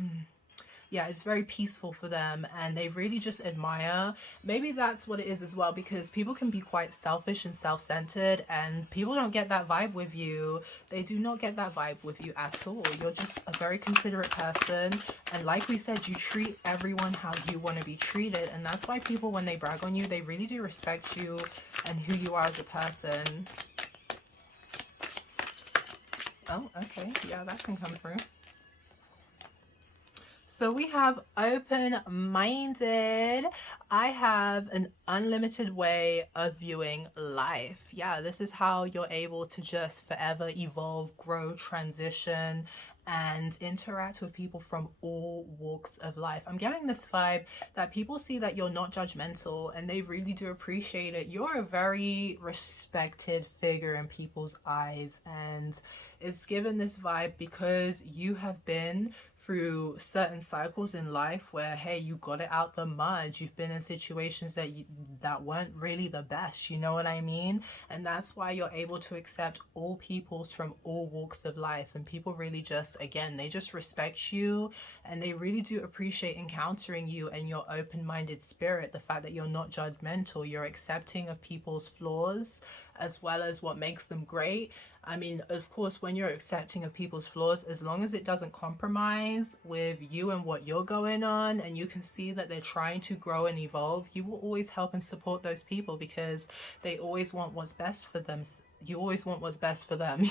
yeah, it's very peaceful for them, and they really just admire. Maybe that's what it is as well, because people can be quite selfish and self-centered, and people don't get that vibe with you. They do not get that vibe with you at all. You're just a very considerate person, and like we said, you treat everyone how you want to be treated, and that's why people, when they brag on you, they really do respect you and who you are as a person. Oh, okay, yeah, that can come through. So we have open-minded. I have an unlimited way of viewing life. Yeah, this is how you're able to just forever evolve, grow, transition, and interact with people from all walks of life. I'm getting this vibe that people see that you're not judgmental, and they really do appreciate it. You're a very respected figure in people's eyes, and it's given this vibe because you have been through certain cycles in life where, hey, you got it out the mud. You've been in situations that weren't really the best, you know what I mean? And that's why you're able to accept all peoples from all walks of life, and people really just, again, they just respect you, and they really do appreciate encountering you and your open-minded spirit. The fact that you're not judgmental, you're accepting of people's flaws as well as what makes them great. I mean, of course, when you're accepting of people's flaws, as long as it doesn't compromise with you and what you're going on, and you can see that they're trying to grow and evolve, you will always help and support those people, because they always want what's best for them. You always want what's best for them.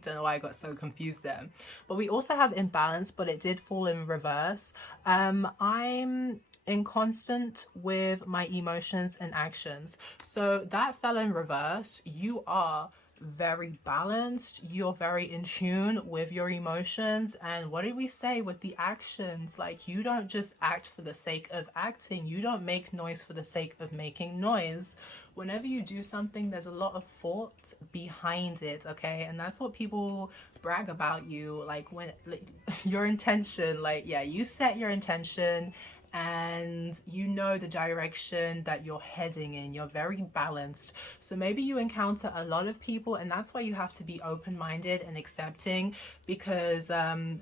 Don't know why I got so confused there. But we also have imbalance, but it did fall in reverse. I'm inconstant with my emotions and actions. So that fell in reverse. You are very balanced, you're very in tune with your emotions. And what did we say with the actions? Like, you don't just act for the sake of acting, you don't make noise for the sake of making noise. Whenever you do something, there's a lot of thought behind it, okay? And that's what people brag about you. Like, when like, your intention, like, yeah, you set your intention and you know the direction that you're heading in. You're very balanced. So maybe you encounter a lot of people, and that's why you have to be open-minded and accepting, because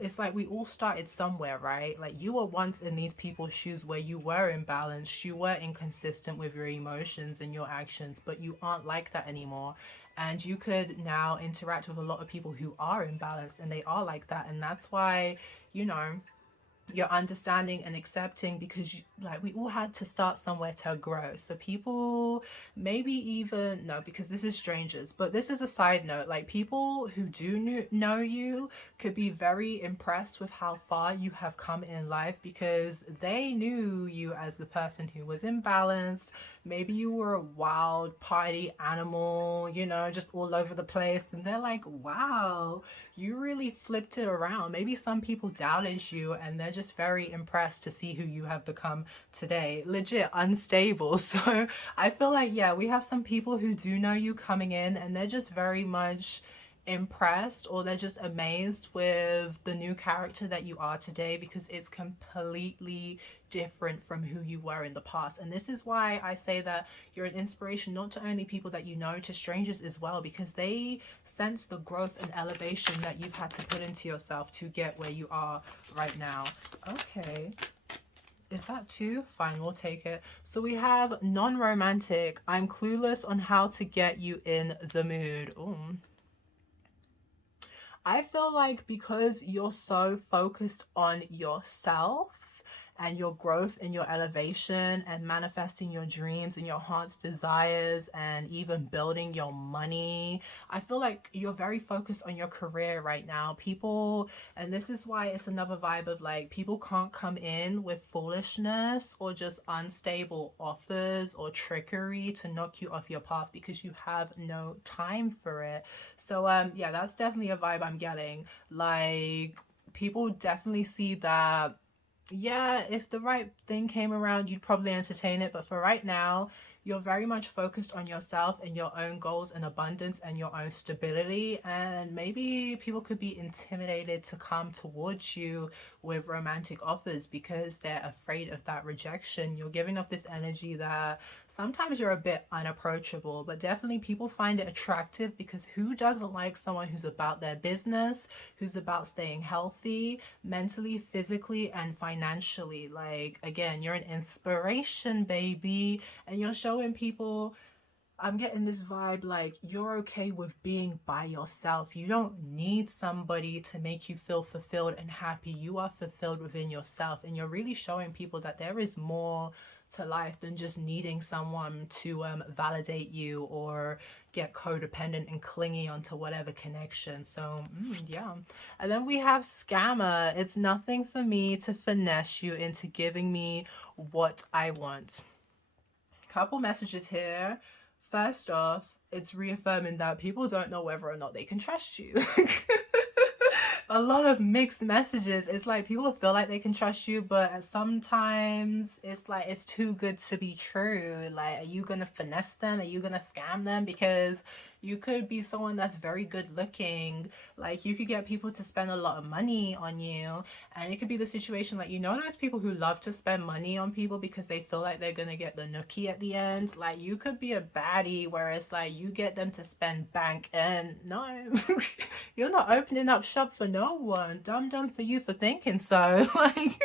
it's like we all started somewhere, right? Like, you were once in these people's shoes where you were imbalanced, you were inconsistent with your emotions and your actions, but you aren't like that anymore. And you could now interact with a lot of people who are imbalanced and they are like that. And that's why, you know, you're understanding and accepting, because like, we all had to start somewhere to grow. So people, maybe even, no, because this is strangers, but this is a side note, like, people who do know you could be very impressed with how far you have come in life, because they knew you as the person who was imbalanced. Maybe you were a wild party animal, you know, just all over the place, and they're like, wow, you really flipped it around. Maybe some people doubted you, and they're just very impressed to see who you have become today. Legit unstable. So I feel like, yeah, we have some people who do know you coming in, and they're just very much impressed, or they're just amazed with the new character that you are today, because it's completely different from who you were in the past. And this is why I say that you're an inspiration, not to only people that you know, to strangers as well, because they sense the growth and elevation that you've had to put into yourself to get where you are right now. Okay, is that two? Fine, we'll take it. So we have non-romantic. I'm clueless on how to get you in the mood. Ooh. I feel like because you're so focused on yourself and your growth and your elevation and manifesting your dreams and your heart's desires and even building your money, I feel like you're very focused on your career right now. People, and this is why it's another vibe of like, people can't come in with foolishness or just unstable offers or trickery to knock you off your path, because you have no time for it. So yeah, that's definitely a vibe I'm getting. Like, people definitely see that, yeah, if the right thing came around, you'd probably entertain it. But for right now, you're very much focused on yourself and your own goals and abundance and your own stability. And maybe people could be intimidated to come towards you with romantic offers because they're afraid of that rejection. You're giving off this energy that sometimes you're a bit unapproachable, but definitely people find it attractive, because who doesn't like someone who's about their business, who's about staying healthy, mentally, physically, and financially? Like, again, you're an inspiration, baby, and you're showing people, I'm getting this vibe like you're okay with being by yourself. You don't need somebody to make you feel fulfilled and happy. You are fulfilled within yourself, and you're really showing people that there is more to life than just needing someone to validate you or get codependent and clingy onto whatever connection. So yeah. And then we have scammer. It's nothing for me to finesse you into giving me what I want. Couple messages here. First off, it's reaffirming that people don't know whether or not they can trust you. A lot of mixed messages. It's like people feel like they can trust you, but sometimes it's like it's too good to be true. Like, are you gonna finesse them? Are you gonna scam them? Because you could be someone that's very good looking. Like, you could get people to spend a lot of money on you, and it could be the situation like, you know, those people who love to spend money on people because they feel like they're gonna get the nookie at the end. Like, you could be a baddie where it's like you get them to spend bank, and no, you're not opening up shop for no one. Dumb for you for thinking so. Like,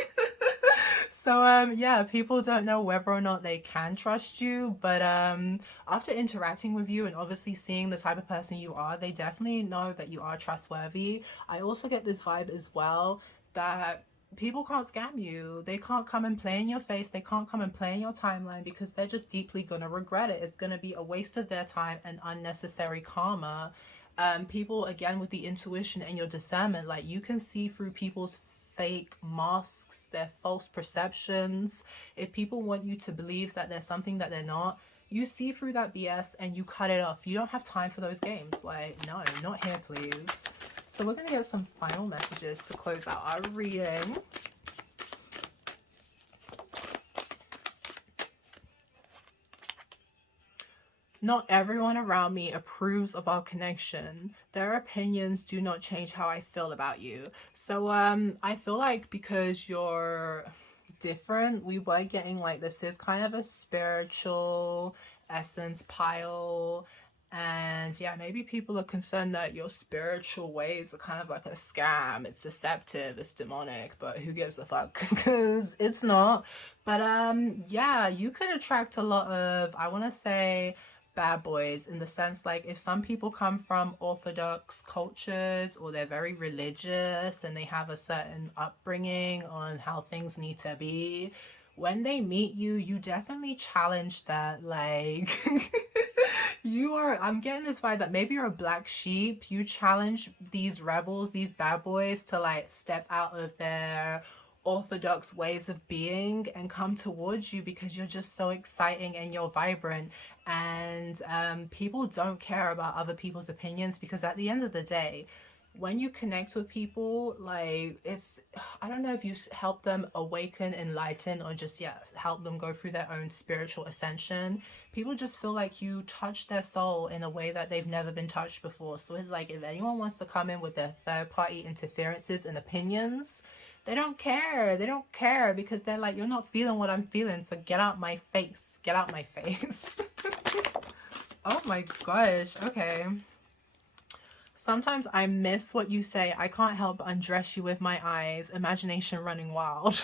so yeah, people don't know whether or not they can trust you, but after interacting with you and obviously seeing the type of person you are, they definitely know that you are trustworthy. I also get this vibe as well that people can't scam you. They can't come and play in your face. They can't come and play in your timeline, because they're just deeply gonna regret it. It's gonna be a waste of their time and unnecessary karma. People, again, with the intuition and your discernment, like, you can see through people's fake masks, their false perceptions. If people want you to believe that there's something that they're not, you see through that BS and you cut it off. You don't have time for those games. Like, no, not here, please. So we're going to get some final messages to close out our reading. Not everyone around me approves of our connection. Their opinions do not change how I feel about you. So I feel like because you're different, we were getting like this is kind of a spiritual essence pile. And yeah, maybe people are concerned that your spiritual ways are kind of like a scam. It's deceptive, it's demonic, but who gives a fuck? Because it's not. But yeah, you could attract a lot of, I want to say, bad boys, in the sense like if some people come from orthodox cultures or they're very religious and they have a certain upbringing on how things need to be, when they meet you, you definitely challenge that. Like you are, I'm getting this vibe that maybe you're a black sheep. You challenge these rebels, these bad boys, to like step out of their orthodox ways of being and come towards you because you're just so exciting and you're vibrant. And people don't care about other people's opinions, because at the end of the day, when you connect with people, like, it's, I don't know if you help them awaken, enlighten, or just, yeah, help them go through their own spiritual ascension, people just feel like you touch their soul in a way that they've never been touched before. So it's like, if anyone wants to come in with their third-party interferences and opinions, they don't care. They don't care because they're like, you're not feeling what I'm feeling, so get out my face. Get out my face. Oh my gosh. Okay. Sometimes I miss what you say. I can't help but undress you with my eyes. Imagination running wild.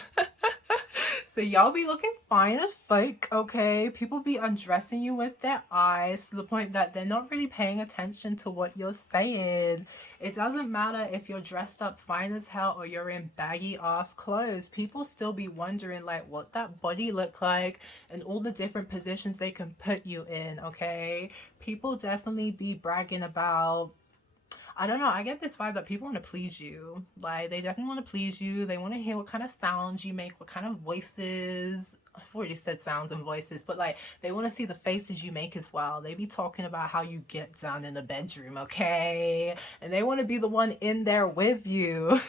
So y'all be looking fine as fuck, okay? People be undressing you with their eyes to the point that they're not really paying attention to what you're saying. It doesn't matter if you're dressed up fine as hell or you're in baggy ass clothes. People still be wondering like what that body look like and all the different positions they can put you in, okay? People definitely be bragging about, I don't know, I get this vibe that people want to please you. Like, they definitely want to please you. They want to hear what kind of sounds you make, what kind of voices. I've already said sounds and voices, but like, they want to see the faces you make as well. They be talking about how you get down in the bedroom, okay? And they want to be the one in there with you.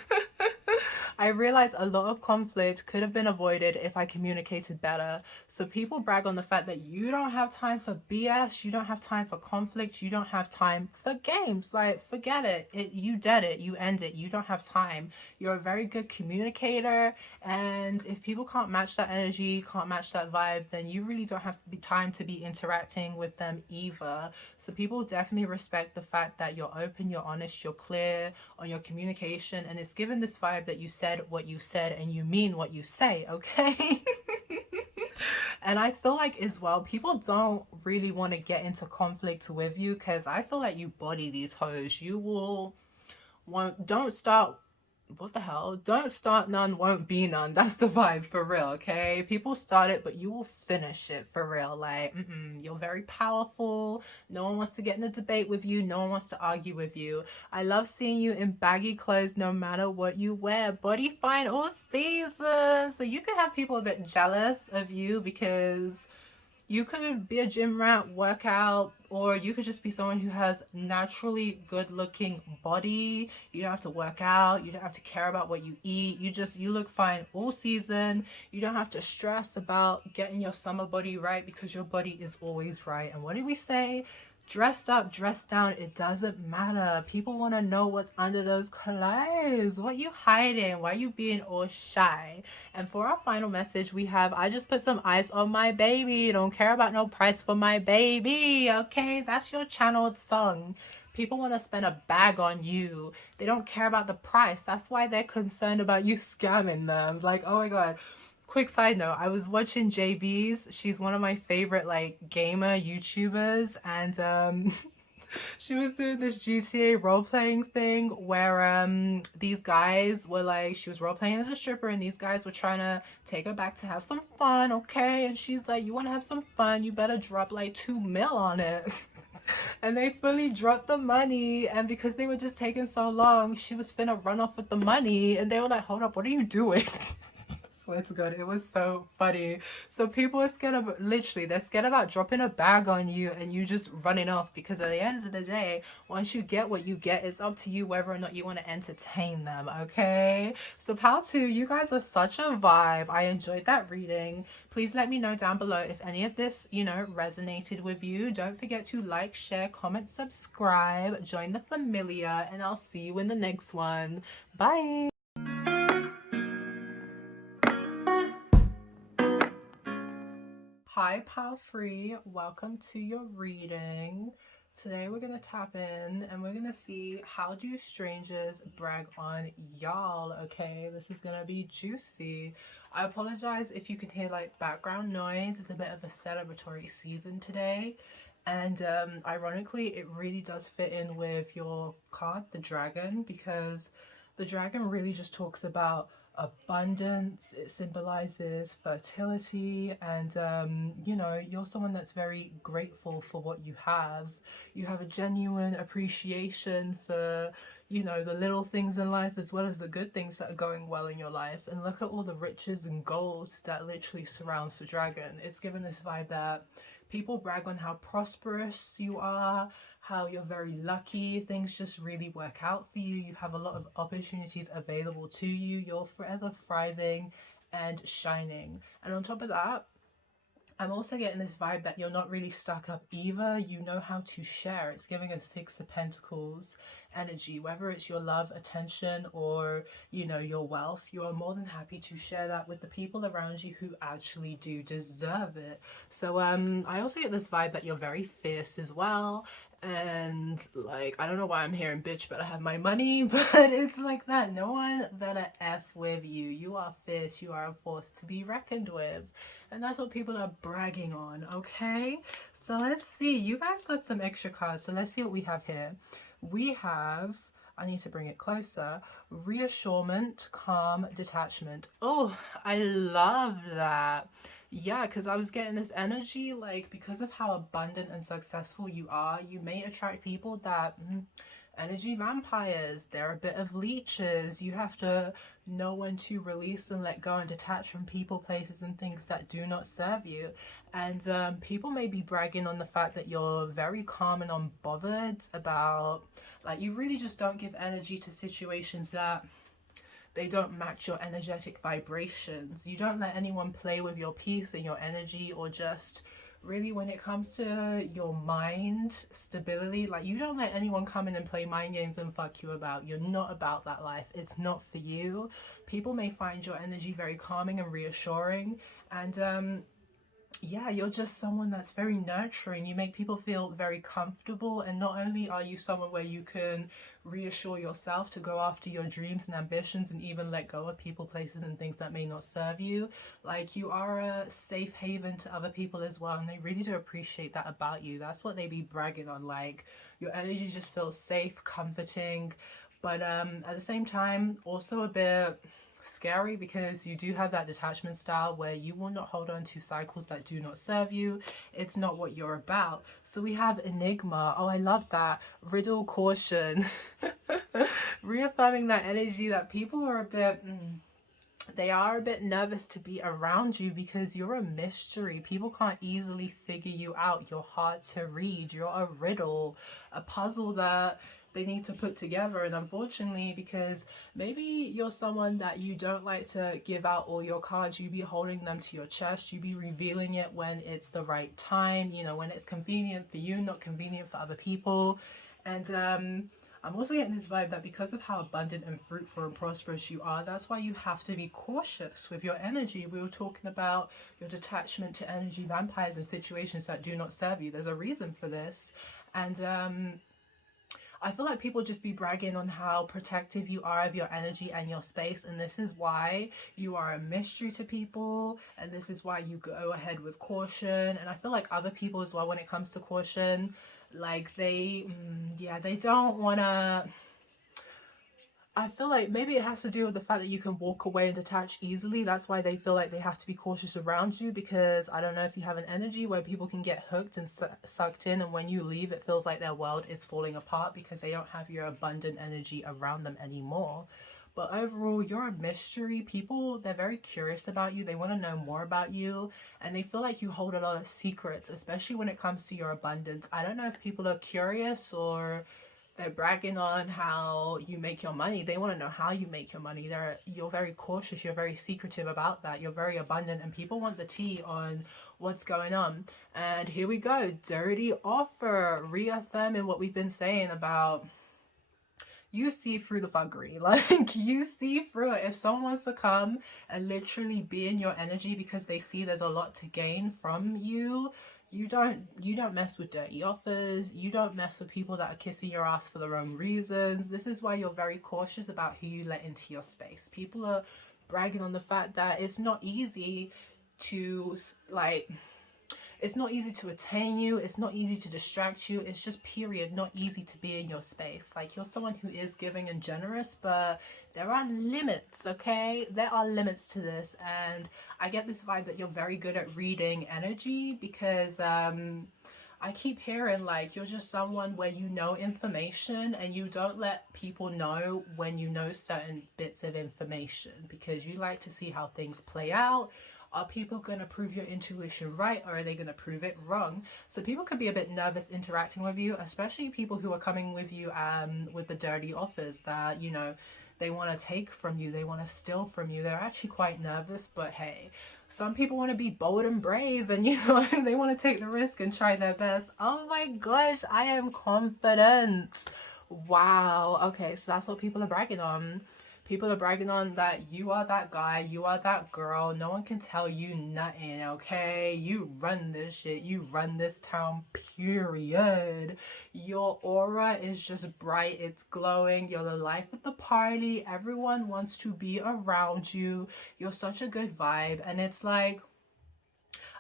I realize a lot of conflict could have been avoided if I communicated better. So people brag on the fact that you don't have time for BS, you don't have time for conflict, you don't have time for games. Like, forget it. You did it, you end it, you don't have time. You're a very good communicator, and if people can't match that energy, can't match that vibe, then you really don't have time to be interacting with them either. So people definitely respect the fact that you're open, you're honest, you're clear on your communication, and it's given this vibe that you said what you said and you mean what you say, okay? And I feel like as well, people don't really want to get into conflict with you because I feel like you body these hoes. You will don't start, what the hell? Don't start none, won't be none. That's the vibe for real, okay? People start it, but you will finish it for real. Like, you're very powerful. No one wants to get in a debate with you. No one wants to argue with you. I love seeing you in baggy clothes no matter what you wear. Body fine all season. So you could have people a bit jealous of you because you could be a gym rat, work out, or you could just be someone who has naturally good looking body. You don't have to work out, you don't have to care about what you eat, you look fine all season. You don't have to stress about getting your summer body right because your body is always right. And what did we say? Dressed up, dressed down, it doesn't matter. People want to know what's under those clothes. What you hiding? Why you being all shy? And for our final message, we have, I just put some ice on my baby. Don't care about no price for my baby. Okay, that's your channeled song. People want to spend a bag on you. They don't care about the price. That's why they're concerned about you scamming them. Like, oh my god. Quick side note, I was watching VIBEZ. She's one of my favorite like gamer YouTubers, and she was doing this GTA role-playing thing where these guys were like, she was role-playing as a stripper and these guys were trying to take her back to have some fun, okay? And she's like, you want to have some fun, you better drop like 2 mil on it. And they fully dropped the money, and because they were just taking so long, she was finna run off with the money, and they were like, hold up, what are you doing? swear to God, it was so funny. So people are scared of, literally, they're scared about dropping a bag on you and you just running off, because at the end of the day, once you get what you get, it's up to you whether or not you want to entertain them, okay? So pal 2, you guys are such a vibe. I enjoyed that reading. Please let me know down below if any of this, you know, resonated with you. Don't forget to like, share, comment, subscribe, join the familia, and I'll see you in the next one. Bye. Hi pal free, welcome to your reading. Today we're gonna tap in and we're gonna see, how do strangers brag on y'all? Okay, this is gonna be juicy. I apologize if you can hear like background noise. It's a bit of a celebratory season today, and ironically it really does fit in with your card, the dragon, because the dragon really just talks about abundance. It symbolizes fertility, and you know, you're someone that's very grateful for what you have. You have a genuine appreciation for, you know, the little things in life as well as the good things that are going well in your life. And look at all the riches and golds that literally surrounds the dragon. It's given this vibe that people brag on how prosperous you are, how you're very lucky, things just really work out for you, you have a lot of opportunities available to you, you're forever thriving and shining. And on top of that, I'm also getting this vibe that you're not really stuck up either. You know how to share. It's giving a 6 of Pentacles energy, whether it's your love, attention, or, you know, your wealth. You are more than happy to share that with the people around you who actually do deserve it. So I also get this vibe that you're very fierce as well. And like, I don't know why I'm hearing bitch but I have my money, but it's like that. No one better F with you. You are fierce, you are a force to be reckoned with, and that's what people are bragging on. Okay, so let's see, you guys got some extra cards, so let's see what we have here. We have, I need to bring it closer, reassurance, calm, detachment. Oh, I love that. Yeah, because I was getting this energy, like, because of how abundant and successful you are, you may attract people that, energy vampires, they're a bit of leeches. You have to know when to release and let go and detach from people, places, and things that do not serve you. And people may be bragging on the fact that you're very calm and unbothered about, like, you really just don't give energy to situations that they don't match your energetic vibrations. You don't let anyone play with your peace and your energy, or just really when it comes to your mind stability, like, you don't let anyone come in and play mind games and fuck you about. You're not about that life. It's not for you. People may find your energy very calming and reassuring, and yeah, you're just someone that's very nurturing. You make people feel very comfortable, and not only are you someone where you can reassure yourself to go after your dreams and ambitions and even let go of people, places, and things that may not serve you, like, you are a safe haven to other people as well, and they really do appreciate that about you. That's what they be bragging on. Like, your energy just feels safe, comforting, but at the same time also a bit scary, because you do have that detachment style where you will not hold on to cycles that do not serve you. It's not what you're about. So we have enigma. Oh, I love that. Riddle, caution. Reaffirming that energy that people are a bit they are a bit nervous to be around you, because you're a mystery. People can't easily figure you out. You're hard to read. You're a riddle, a puzzle that they need to put together. And unfortunately, because maybe you're someone that you don't like to give out all your cards, you be holding them to your chest, you be revealing it when it's the right time, you know, when it's convenient for you, not convenient for other people. And I'm also getting this vibe that because of how abundant and fruitful and prosperous you are, that's why you have to be cautious with your energy. We were talking about your detachment to energy vampires and situations that do not serve you. There's a reason for this. And I feel like people just be bragging on how protective you are of your energy and your space, and this is why you are a mystery to people, and this is why you go ahead with caution. And I feel like other people as well, when it comes to caution, like, they don't want to, I feel like maybe it has to do with the fact that you can walk away and detach easily. That's why they feel like they have to be cautious around you, because I don't know if you have an energy where people can get hooked and sucked in, and when you leave it feels like their world is falling apart because they don't have your abundant energy around them anymore. But overall, you're a mystery. People, they're very curious about you. They want to know more about you. And they feel like you hold a lot of secrets, especially when it comes to your abundance. I don't know if people are curious or they're bragging on how you make your money. They want to know how you make your money. You're very cautious. You're very secretive about that. You're very abundant, and people want the tea on what's going on. And here we go. Dirty offer. Reaffirming what we've been saying about you see through the fuckery. Like, you see through it. If someone wants to come and literally be in your energy because they see there's a lot to gain from you, you don't mess with dirty offers. You don't mess with people that are kissing your ass for the wrong reasons. This is why you're very cautious about who you let into your space. People are bragging on the fact that it's not easy to, like, it's not easy to attain you. It's not easy to distract you. It's just period not easy to be in your space. Like, you're someone who is giving and generous, but there are limits, okay? There are limits to this. And I get this vibe that you're very good at reading energy, because I keep hearing like you're just someone where you know information and you don't let people know when you know certain bits of information, because you like to see how things play out. Are people going to prove your intuition right, or are they going to prove it wrong? So people could be a bit nervous interacting with you, especially people who are coming with you with the dirty offers that, you know, they want to take from you, they want to steal from you. They're actually quite nervous, but hey, some people want to be bold and brave, and you know, they want to take the risk and try their best. Oh my gosh, I am confident. Wow. Okay, so that's what people are bragging on. People are bragging on that you are that guy, you are that girl. No one can tell you nothing, okay? You run this shit, you run this town, period. Your aura is just bright, it's glowing. You're the life of the party. Everyone wants to be around you. You're such a good vibe. And it's like,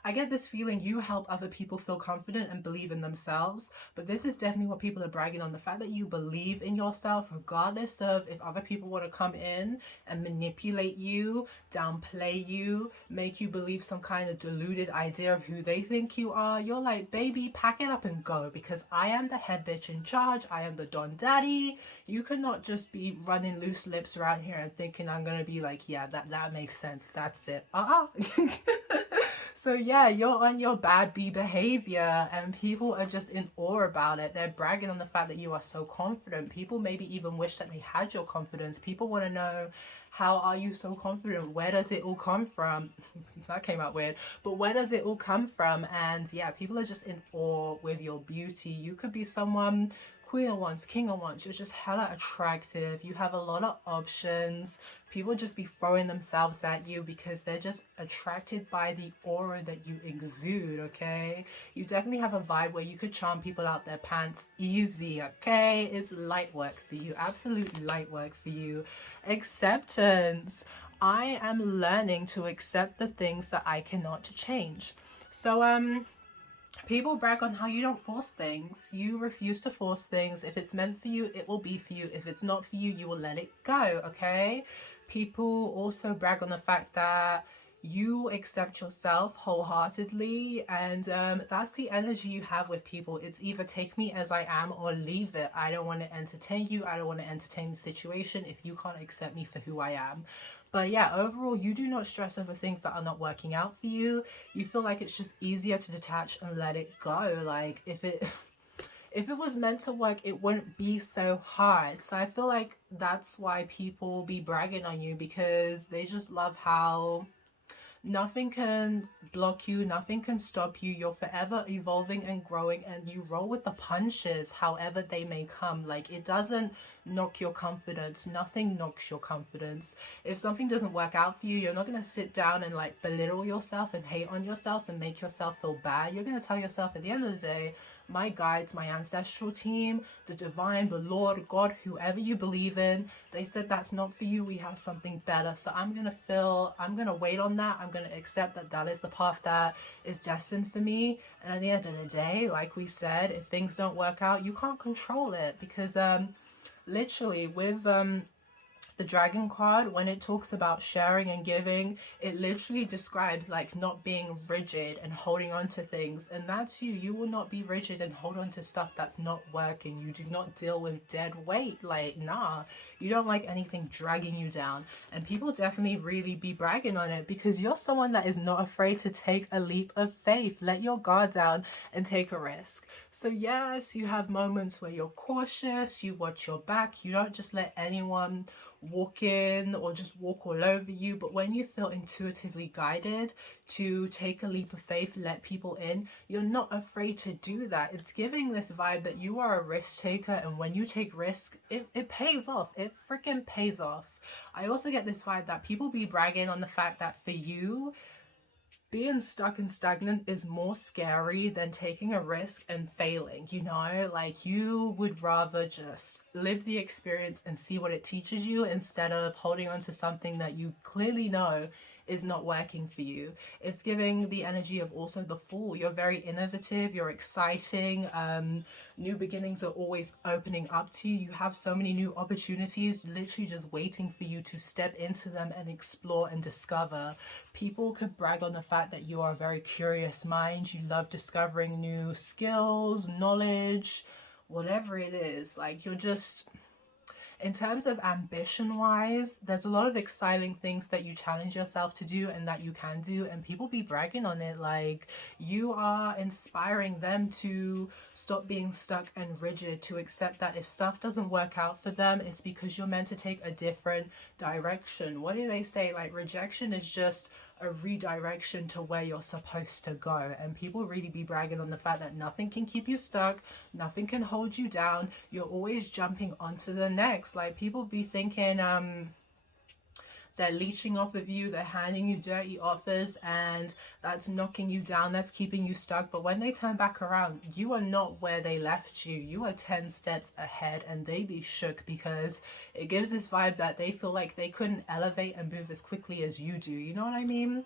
I get this feeling you help other people feel confident and believe in themselves. But this is definitely what people are bragging on, the fact that you believe in yourself, regardless of if other people want to come in and manipulate you, downplay you, make you believe some kind of deluded idea of who they think you are. You're like, baby, pack it up and go, because I am the head bitch in charge. I am the Don Daddy. You cannot just be running loose lips around here and thinking I'm going to be like, yeah, that makes sense. That's it. So yeah, you're on your bad B behavior and people are just in awe about it. They're bragging on the fact that you are so confident. People maybe even wish that they had your confidence. People want to know, how are you so confident? Where does it all come from? That came out weird. But where does it all come from? And yeah, people are just in awe with your beauty. You could be someone, queen of wands, king of wands. You're just hella attractive. You have a lot of options. People just be throwing themselves at you because they're just attracted by the aura that you exude, okay? You definitely have a vibe where you could charm people out their pants easy, okay? It's light work for you, absolutely light work for you. Acceptance. I am learning to accept the things that I cannot change. So, people brag on how you don't force things. You refuse to force things. If it's meant for you, it will be for you. If it's not for you, you will let it go, okay? People also brag on the fact that you accept yourself wholeheartedly, and that's the energy you have with people. It's either take me as I am or leave it. I don't want to entertain you. I don't want to entertain the situation if you can't accept me for who I am. But yeah, overall, you do not stress over things that are not working out for you. You feel like it's just easier to detach and let it go. Like, if it was meant to work, it wouldn't be so hard. So I feel like that's why people be bragging on you, because they just love how nothing can block you, nothing can stop you. You're forever evolving and growing, and you roll with the punches however they may come. Like, it doesn't knock your confidence. Nothing knocks your confidence. If something doesn't work out for you, you're not going to sit down and like belittle yourself and hate on yourself and make yourself feel bad. You're going to tell yourself at the end of the day, my guides, my ancestral team, the divine, the Lord, God, whoever you believe in, they said that's not for you. We have something better. So I'm going to wait on that. I'm going to accept that that is the path that is destined for me. And at the end of the day, like we said, if things don't work out, you can't control it, because literally with The dragon card, when it talks about sharing and giving, it literally describes like not being rigid and holding on to things. And that's you. You will not be rigid and hold on to stuff that's not working. You do not deal with dead weight. Like, nah, you don't like anything dragging you down. And people definitely really be bragging on it because you're someone that is not afraid to take a leap of faith. Let your guard down and take a risk. So yes, you have moments where you're cautious, you watch your back, you don't just let anyone walk in or just walk all over you. But when you feel intuitively guided to take a leap of faith, let people in, you're not afraid to do that. It's giving this vibe that you are a risk taker, and when you take risk, it pays off. It freaking pays off. I also get this vibe that people be bragging on the fact that for you, being stuck and stagnant is more scary than taking a risk and failing, you know? Like, you would rather just live the experience and see what it teaches you instead of holding on to something that you clearly know is not working for you. It's giving the energy of also the Fool. You're very innovative, you're exciting, new beginnings are always opening up to you. You have so many new opportunities literally just waiting for you to step into them and explore and discover. People could brag on the fact that you are a very curious mind. You love discovering new skills, knowledge, whatever it is. Like, you're just, in terms of ambition wise, there's a lot of exciting things that you challenge yourself to do and that you can do, and people be bragging on it. Like, you are inspiring them to stop being stuck and rigid, to accept that if stuff doesn't work out for them, it's because you're meant to take a different direction. What do they say? Like, rejection is just a redirection to where you're supposed to go. And people really be bragging on the fact that nothing can keep you stuck, nothing can hold you down, you're always jumping onto the next. Like, people be thinking they're leeching off of you, they're handing you dirty offers, and that's knocking you down, that's keeping you stuck. But when they turn back around, you are not where they left you. You are 10 steps ahead, and they be shook because it gives this vibe that they feel like they couldn't elevate and move as quickly as you do. You know what I mean?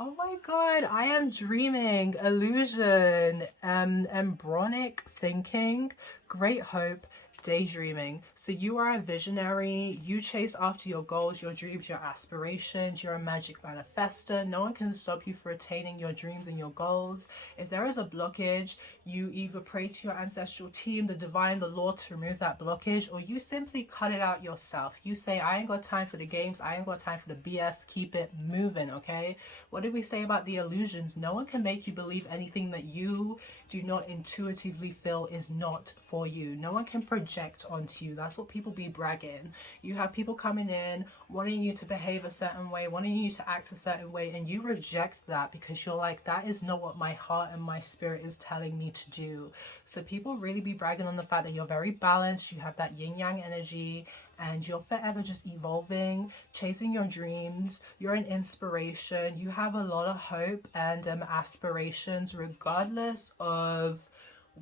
Oh my god, I am dreaming, illusion, embryonic thinking, great hope, daydreaming. So you are a visionary, you chase after your goals, your dreams, your aspirations, you're a magic manifester. No one can stop you for attaining your dreams and your goals. If there is a blockage, you either pray to your ancestral team, the divine, the Lord, to remove that blockage, or you simply cut it out yourself. You say, I ain't got time for the games, I ain't got time for the BS, keep it moving, okay? What did we say about the illusions? No one can make you believe anything that you do not intuitively feel is not for you. No one can project onto you. That's what people be bragging. You have people coming in wanting you to behave a certain way, wanting you to act a certain way, and you reject that because you're like, that is not what my heart and my spirit is telling me to do. So people really be bragging on the fact that you're very balanced, you have that yin yang energy, and you're forever just evolving, chasing your dreams. You're an inspiration. You have a lot of hope and aspirations, regardless of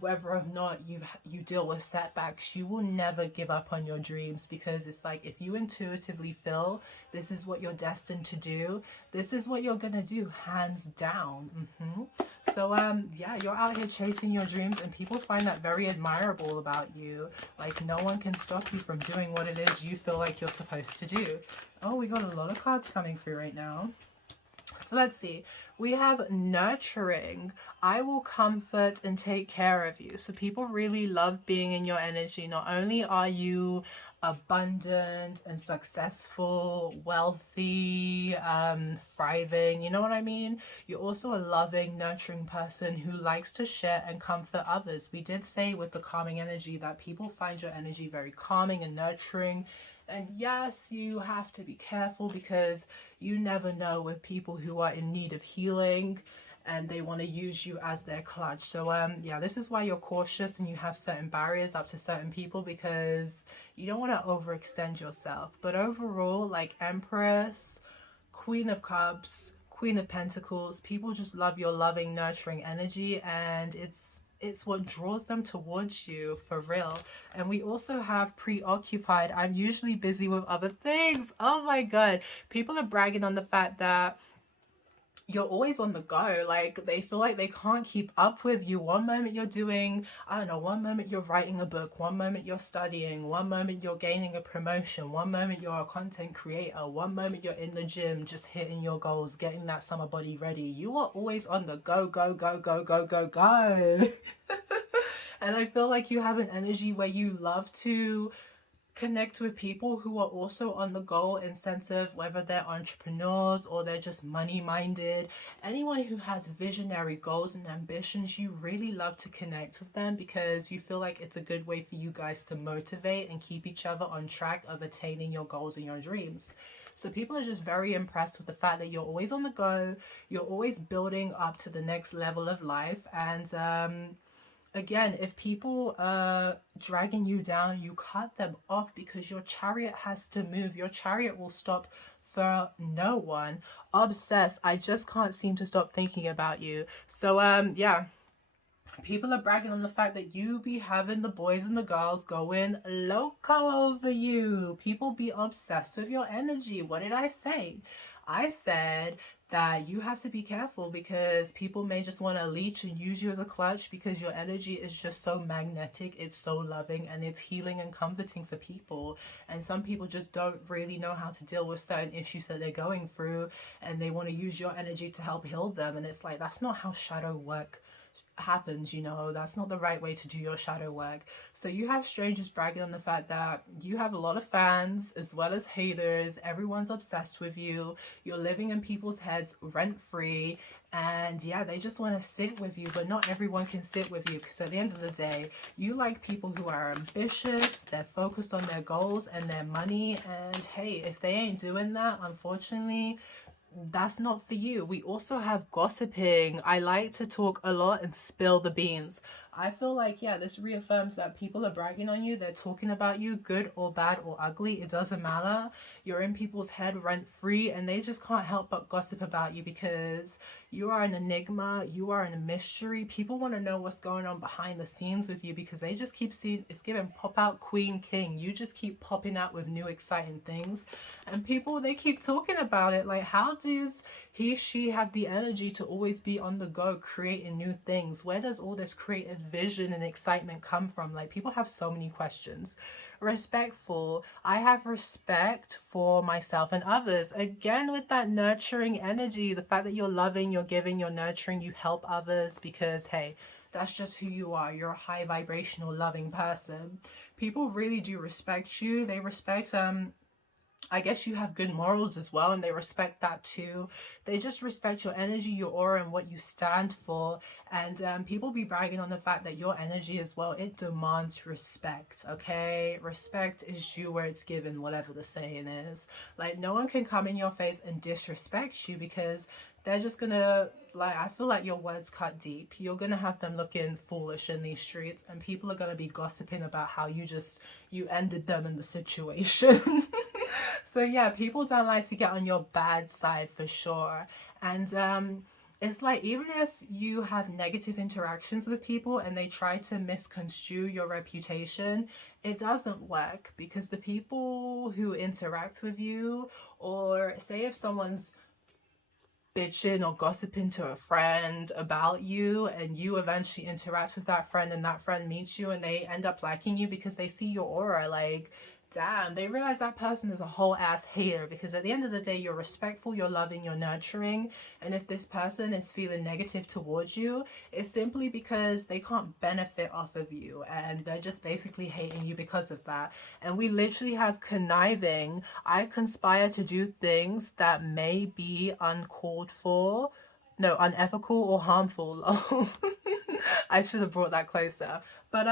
whether or not you deal with setbacks. You will never give up on your dreams, because it's like, if you intuitively feel this is what you're destined to do, this is what you're gonna do, hands down. So yeah, you're out here chasing your dreams, and people find that very admirable about you. Like, no one can stop you from doing what it is you feel like you're supposed to do. Oh, we got a lot of cards coming through right now. So let's see. We have nurturing. I will comfort and take care of you. So people really love being in your energy. Not only are you abundant and successful, wealthy, thriving, you know what I mean? You're also a loving, nurturing person who likes to share and comfort others. We did say with the calming energy that people find your energy very calming and nurturing. And yes, you have to be careful, because you never know with people who are in need of healing and they want to use you as their clutch. So yeah, this is why you're cautious and you have certain barriers up to certain people, because you don't want to overextend yourself. But overall, like Empress, Queen of Cups, Queen of Pentacles, people just love your loving, nurturing energy, and it's what draws them towards you, for real. And we also have preoccupied. I'm usually busy with other things. Oh my god, people are bragging on the fact that you're always on the go. Like, they feel like they can't keep up with you. One moment you're doing, I don't know, one moment you're writing a book, one moment you're studying, one moment you're gaining a promotion, one moment you're a content creator, one moment you're in the gym just hitting your goals, getting that summer body ready. You are always on the go, go, go, go, go, go, go. And I feel like you have an energy where you love to connect with people who are also on the goal in sense of whether they're entrepreneurs or they're just money minded. Anyone who has visionary goals and ambitions, you really love to connect with them because you feel like it's a good way for you guys to motivate and keep each other on track of attaining your goals and your dreams. So people are just very impressed with the fact that you're always on the go, you're always building up to the next level of life. And again, if people are dragging you down, you cut them off because your chariot has to move. Your chariot will stop for no one. Obsessed. I just can't seem to stop thinking about you. So yeah, people are bragging on the fact that you be having the boys and the girls going loco over you. People be obsessed with your energy. What did I say? I said that you have to be careful because people may just want to leech and use you as a clutch because your energy is just so magnetic, it's so loving, and it's healing and comforting for people. And some people just don't really know how to deal with certain issues that they're going through, and they want to use your energy to help heal them. And it's like, that's not how shadow work happens, you know. That's not the right way to do your shadow work. So you have strangers bragging on the fact that you have a lot of fans as well as haters. Everyone's obsessed with you. You're living in people's heads rent free, and yeah, they just want to sit with you, but not everyone can sit with you because at the end of the day, you like people who are ambitious, they're focused on their goals and their money. And hey, if they ain't doing that, unfortunately, that's not for you. We also have gossiping. I like to talk a lot and spill the beans. I feel like, yeah, this reaffirms that people are bragging on you. They're talking about you, good or bad or ugly. It doesn't matter. You're in people's head rent free, and they just can't help but gossip about you because you are an enigma. You are a mystery. People want to know what's going on behind the scenes with you because they just keep seeing, it's given pop out queen king. You just keep popping out with new exciting things, and people, they keep talking about it. Like, how does she have the energy to always be on the go creating new things? Where does all this creative vision and excitement come from? Like, people have so many questions. Respectful. I have respect for myself and others. Again, with that nurturing energy, the fact that you're loving, you're giving, you're nurturing, you help others because, hey, that's just who you are. You're a high vibrational loving person. People really do respect you. They respect I guess you have good morals as well, and they respect that too. They just respect your energy, your aura, and what you stand for. And people be bragging on the fact that your energy as well, it demands respect, okay? Respect is due where it's given, whatever the saying is. Like, no one can come in your face and disrespect you because they're just gonna, like, I feel like your words cut deep. You're gonna have them looking foolish in these streets, and people are gonna be gossiping about how you ended them in the situation. So yeah, people don't like to get on your bad side for sure. And it's like, even if you have negative interactions with people and they try to misconstrue your reputation, it doesn't work because the people who interact with you, or say if someone's bitching or gossiping to a friend about you and you eventually interact with that friend and that friend meets you and they end up liking you because they see your aura, like, damn, they realize that person is a whole ass hater because at the end of the day, you're respectful, you're loving, you're nurturing. And if this person is feeling negative towards you, it's simply because they can't benefit off of you and they're just basically hating you because of that. And we literally have conniving. I conspire to do things that may be uncalled for, no, unethical or harmful. I should have brought that closer. But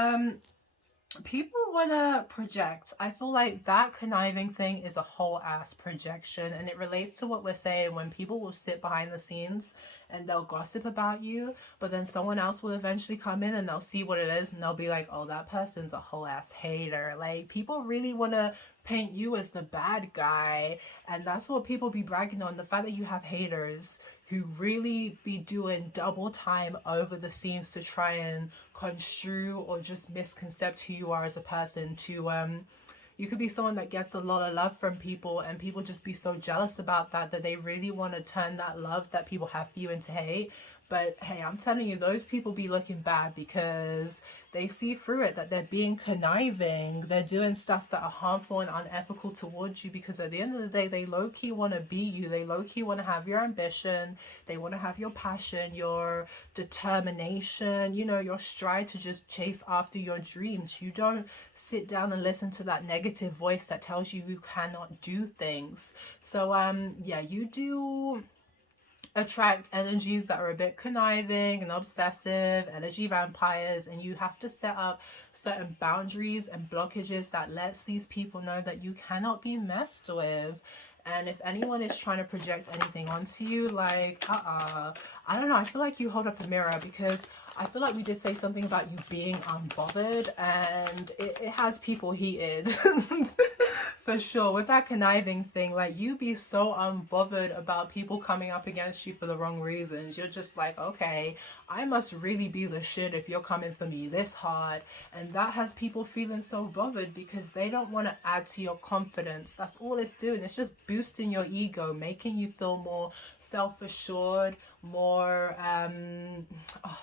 people want to project. I feel like that conniving thing is a whole ass projection, and it relates to what we're saying when people will sit behind the scenes and they'll gossip about you, but then someone else will eventually come in and they'll see what it is and they'll be like, oh, that person's a whole ass hater. Like, people really want to paint you as the bad guy, and that's what people be bragging on, the fact that you have haters who really be doing double time over the scenes to try and construe or just misconcept who you are as a person, to You could be someone that gets a lot of love from people, and people just be so jealous about that they really want to turn that love that people have for you into hate. But hey, I'm telling you, those people be looking bad because they see through it, that they're being conniving. They're doing stuff that are harmful and unethical towards you, because at the end of the day, they low-key want to be you. They low-key want to have your ambition. They want to have your passion, your determination, you know, your stride to just chase after your dreams. You don't sit down and listen to that negative voice that tells you you cannot do things. So yeah, you do attract energies that are a bit conniving and obsessive, energy vampires, and you have to set up certain boundaries and blockages that lets these people know that you cannot be messed with. And if anyone is trying to project anything onto you, like, I don't know, I feel like you hold up a mirror, because I feel like we did say something about you being unbothered, and it has people heated. For sure, with that conniving thing, like, you be so unbothered about people coming up against you for the wrong reasons. You're just like, okay, I must really be the shit if you're coming for me this hard. And that has people feeling so bothered, because they don't want to add to your confidence. That's all it's doing. It's just boosting your ego, making you feel more self-assured, more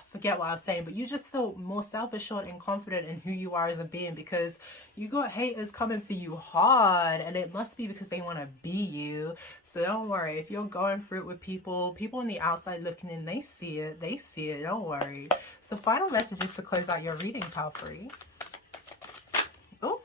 forget what I was saying, but you just feel more self-assured and confident in who you are as a being, because you got haters coming for you hard, and it must be because they want to be you. So don't worry, if you're going through it with people on the outside looking in, they see it, don't worry. So final messages to close out your reading, pal free. Oh,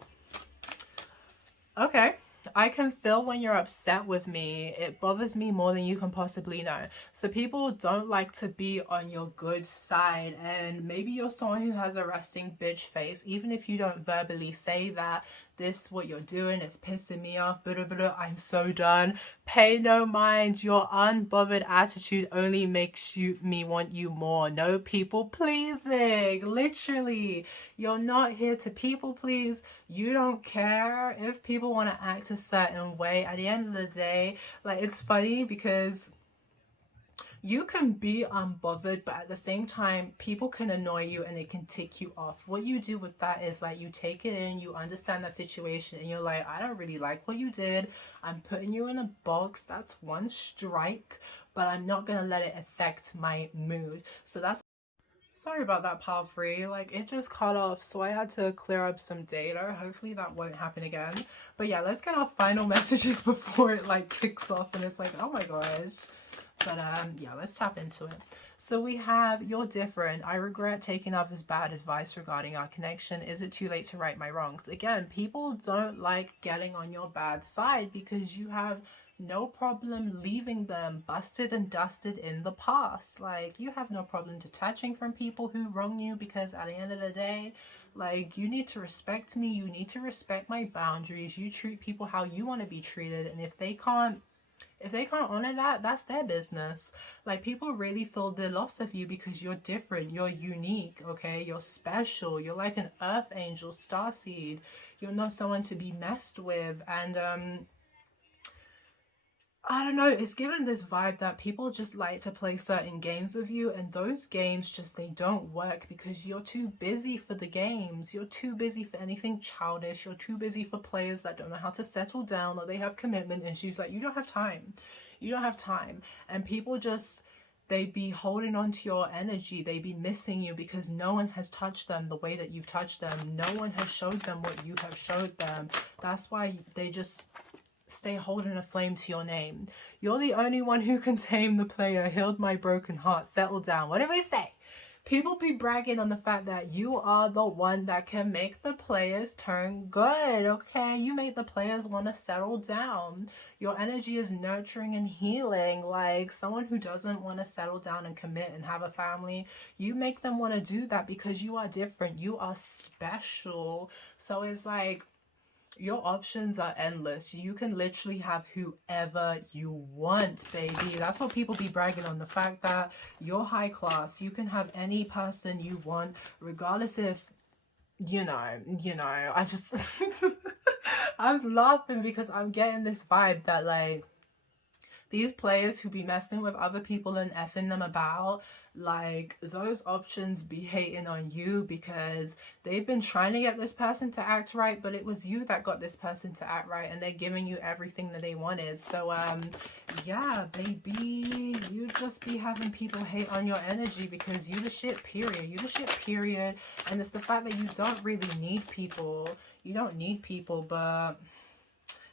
okay. I can feel when you're upset with me. It bothers me more than you can possibly know. So people don't like to be on your good side, and maybe you're someone who has a resting bitch face. Even if you don't verbally say that, this, what you're doing, is pissing me off, blah, blah, blah, I'm so done. Pay no mind. Your unbothered attitude only makes me want you more. No people pleasing. Literally, you're not here to people please. You don't care if people want to act a certain way. At the end of the day, like, it's funny because you can be unbothered, but at the same time, people can annoy you and it can tick you off. What you do with that is, like, you take it in, you understand that situation, and you're like, I don't really like what you did. I'm putting you in a box. That's one strike, but I'm not going to let it affect my mood. So that's... Sorry about that, pal free. Like, it just cut off, so I had to clear up some data. Hopefully that won't happen again. But yeah, let's get our final messages before it, like, kicks off and it's like, oh my gosh. But yeah, let's tap into it. So we have, you're different. I regret taking others' bad advice regarding our connection. Is it too late to right my wrongs? Again, people don't like getting on your bad side because you have no problem leaving them busted and dusted in the past. Like, you have no problem detaching from people who wrong you, because at the end of the day, like, you need to respect me. You need to respect my boundaries. You treat people how you want to be treated, and if they can't honor that, that's their business. Like, people really feel the loss of you because you're different, you're unique, okay? You're special, you're like an earth angel, starseed. You're not someone to be messed with. And I don't know, it's given this vibe that people just like to play certain games with you, and those games just, they don't work because you're too busy for the games. You're too busy for anything childish. You're too busy for players that don't know how to settle down, or they have commitment issues. Like, you don't have time. You don't have time. And people just, they be holding on to your energy. They be missing you because no one has touched them the way that you've touched them. No one has showed them what you have showed them. That's why they just stay holding a flame to your name. You're the only one who can tame the player, healed my broken heart, settle down. What do we say? People be bragging on the fact that you are the one that can make the players turn good, okay? You make the players want to settle down. Your energy is nurturing and healing. Like, someone who doesn't want to settle down and commit and have a family, you make them want to do that because you are different. You are special. So it's like, your options are endless. You can literally have whoever you want, baby. That's what people be bragging on, the fact that you're high class. You can have any person you want, regardless if, you know, I just, I'm laughing because I'm getting this vibe that, like, These players who be messing with other people and effing them about, like, those options be hating on you because they've been trying to get this person to act right, but it was you that got this person to act right, and they're giving you everything that they wanted. So yeah, baby, you just be having people hate on your energy because you the shit, period. You the shit, period. And it's the fact that you don't really need people. You don't need people, but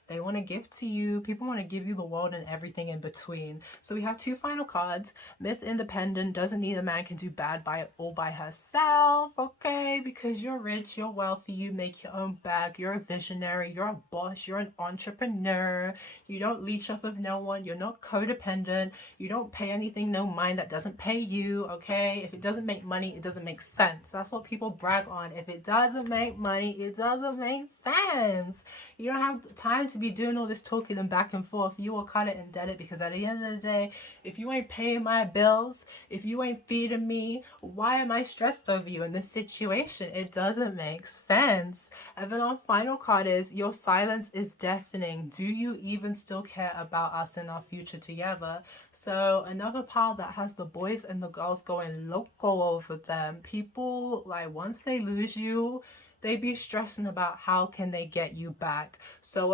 they want to give to you. People want to give you the world and everything in between. So we have two final cards. Miss Independent, doesn't need a man, can do bad by all by herself, okay? Because you're rich, you're wealthy, you make your own bag, you're a visionary, you're a boss, you're an entrepreneur. You don't leech off of no one, you're not codependent, you don't pay anything no mind that doesn't pay you, okay? If it doesn't make money, it doesn't make sense. That's what people brag on. If it doesn't make money, it doesn't make sense. You don't have time to be doing all this talking and back and forth. You will cut it and dead it, because at the end of the day, if you ain't paying my bills, if you ain't feeding me, why am I stressed over you in this situation? It doesn't make sense. And then our final card is, your silence is deafening. Do you even still care about us and our future together? So another pile that has the boys and the girls going loco over them. People, like, once they lose you, they be stressing about how can they get you back. So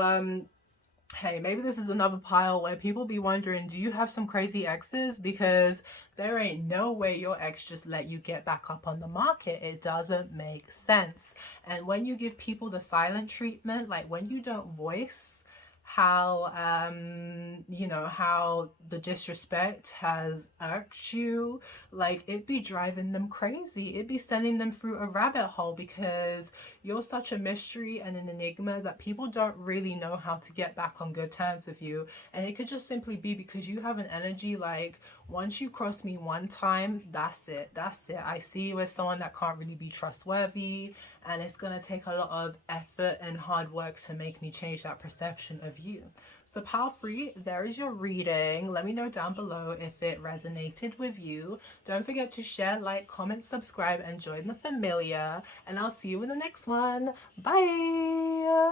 hey, maybe this is another pile where people be wondering, do you have some crazy exes? Because there ain't no way your ex just let you get back up on the market. It doesn't make sense. And when you give people the silent treatment, like when you don't voice how you know, how the disrespect has irked you, like, it be driving them crazy. It be sending them through a rabbit hole, because you're such a mystery and an enigma that people don't really know how to get back on good terms with you. And it could just simply be because you have an energy like, once you cross me one time, that's it, that's it. I see you as someone that can't really be trustworthy, and it's gonna take a lot of effort and hard work to make me change that perception of you. So pile 3, there is your reading. Let me know down below if it resonated with you. Don't forget to share, like, comment, subscribe, and join the familia. And I'll see you in the next one. Bye!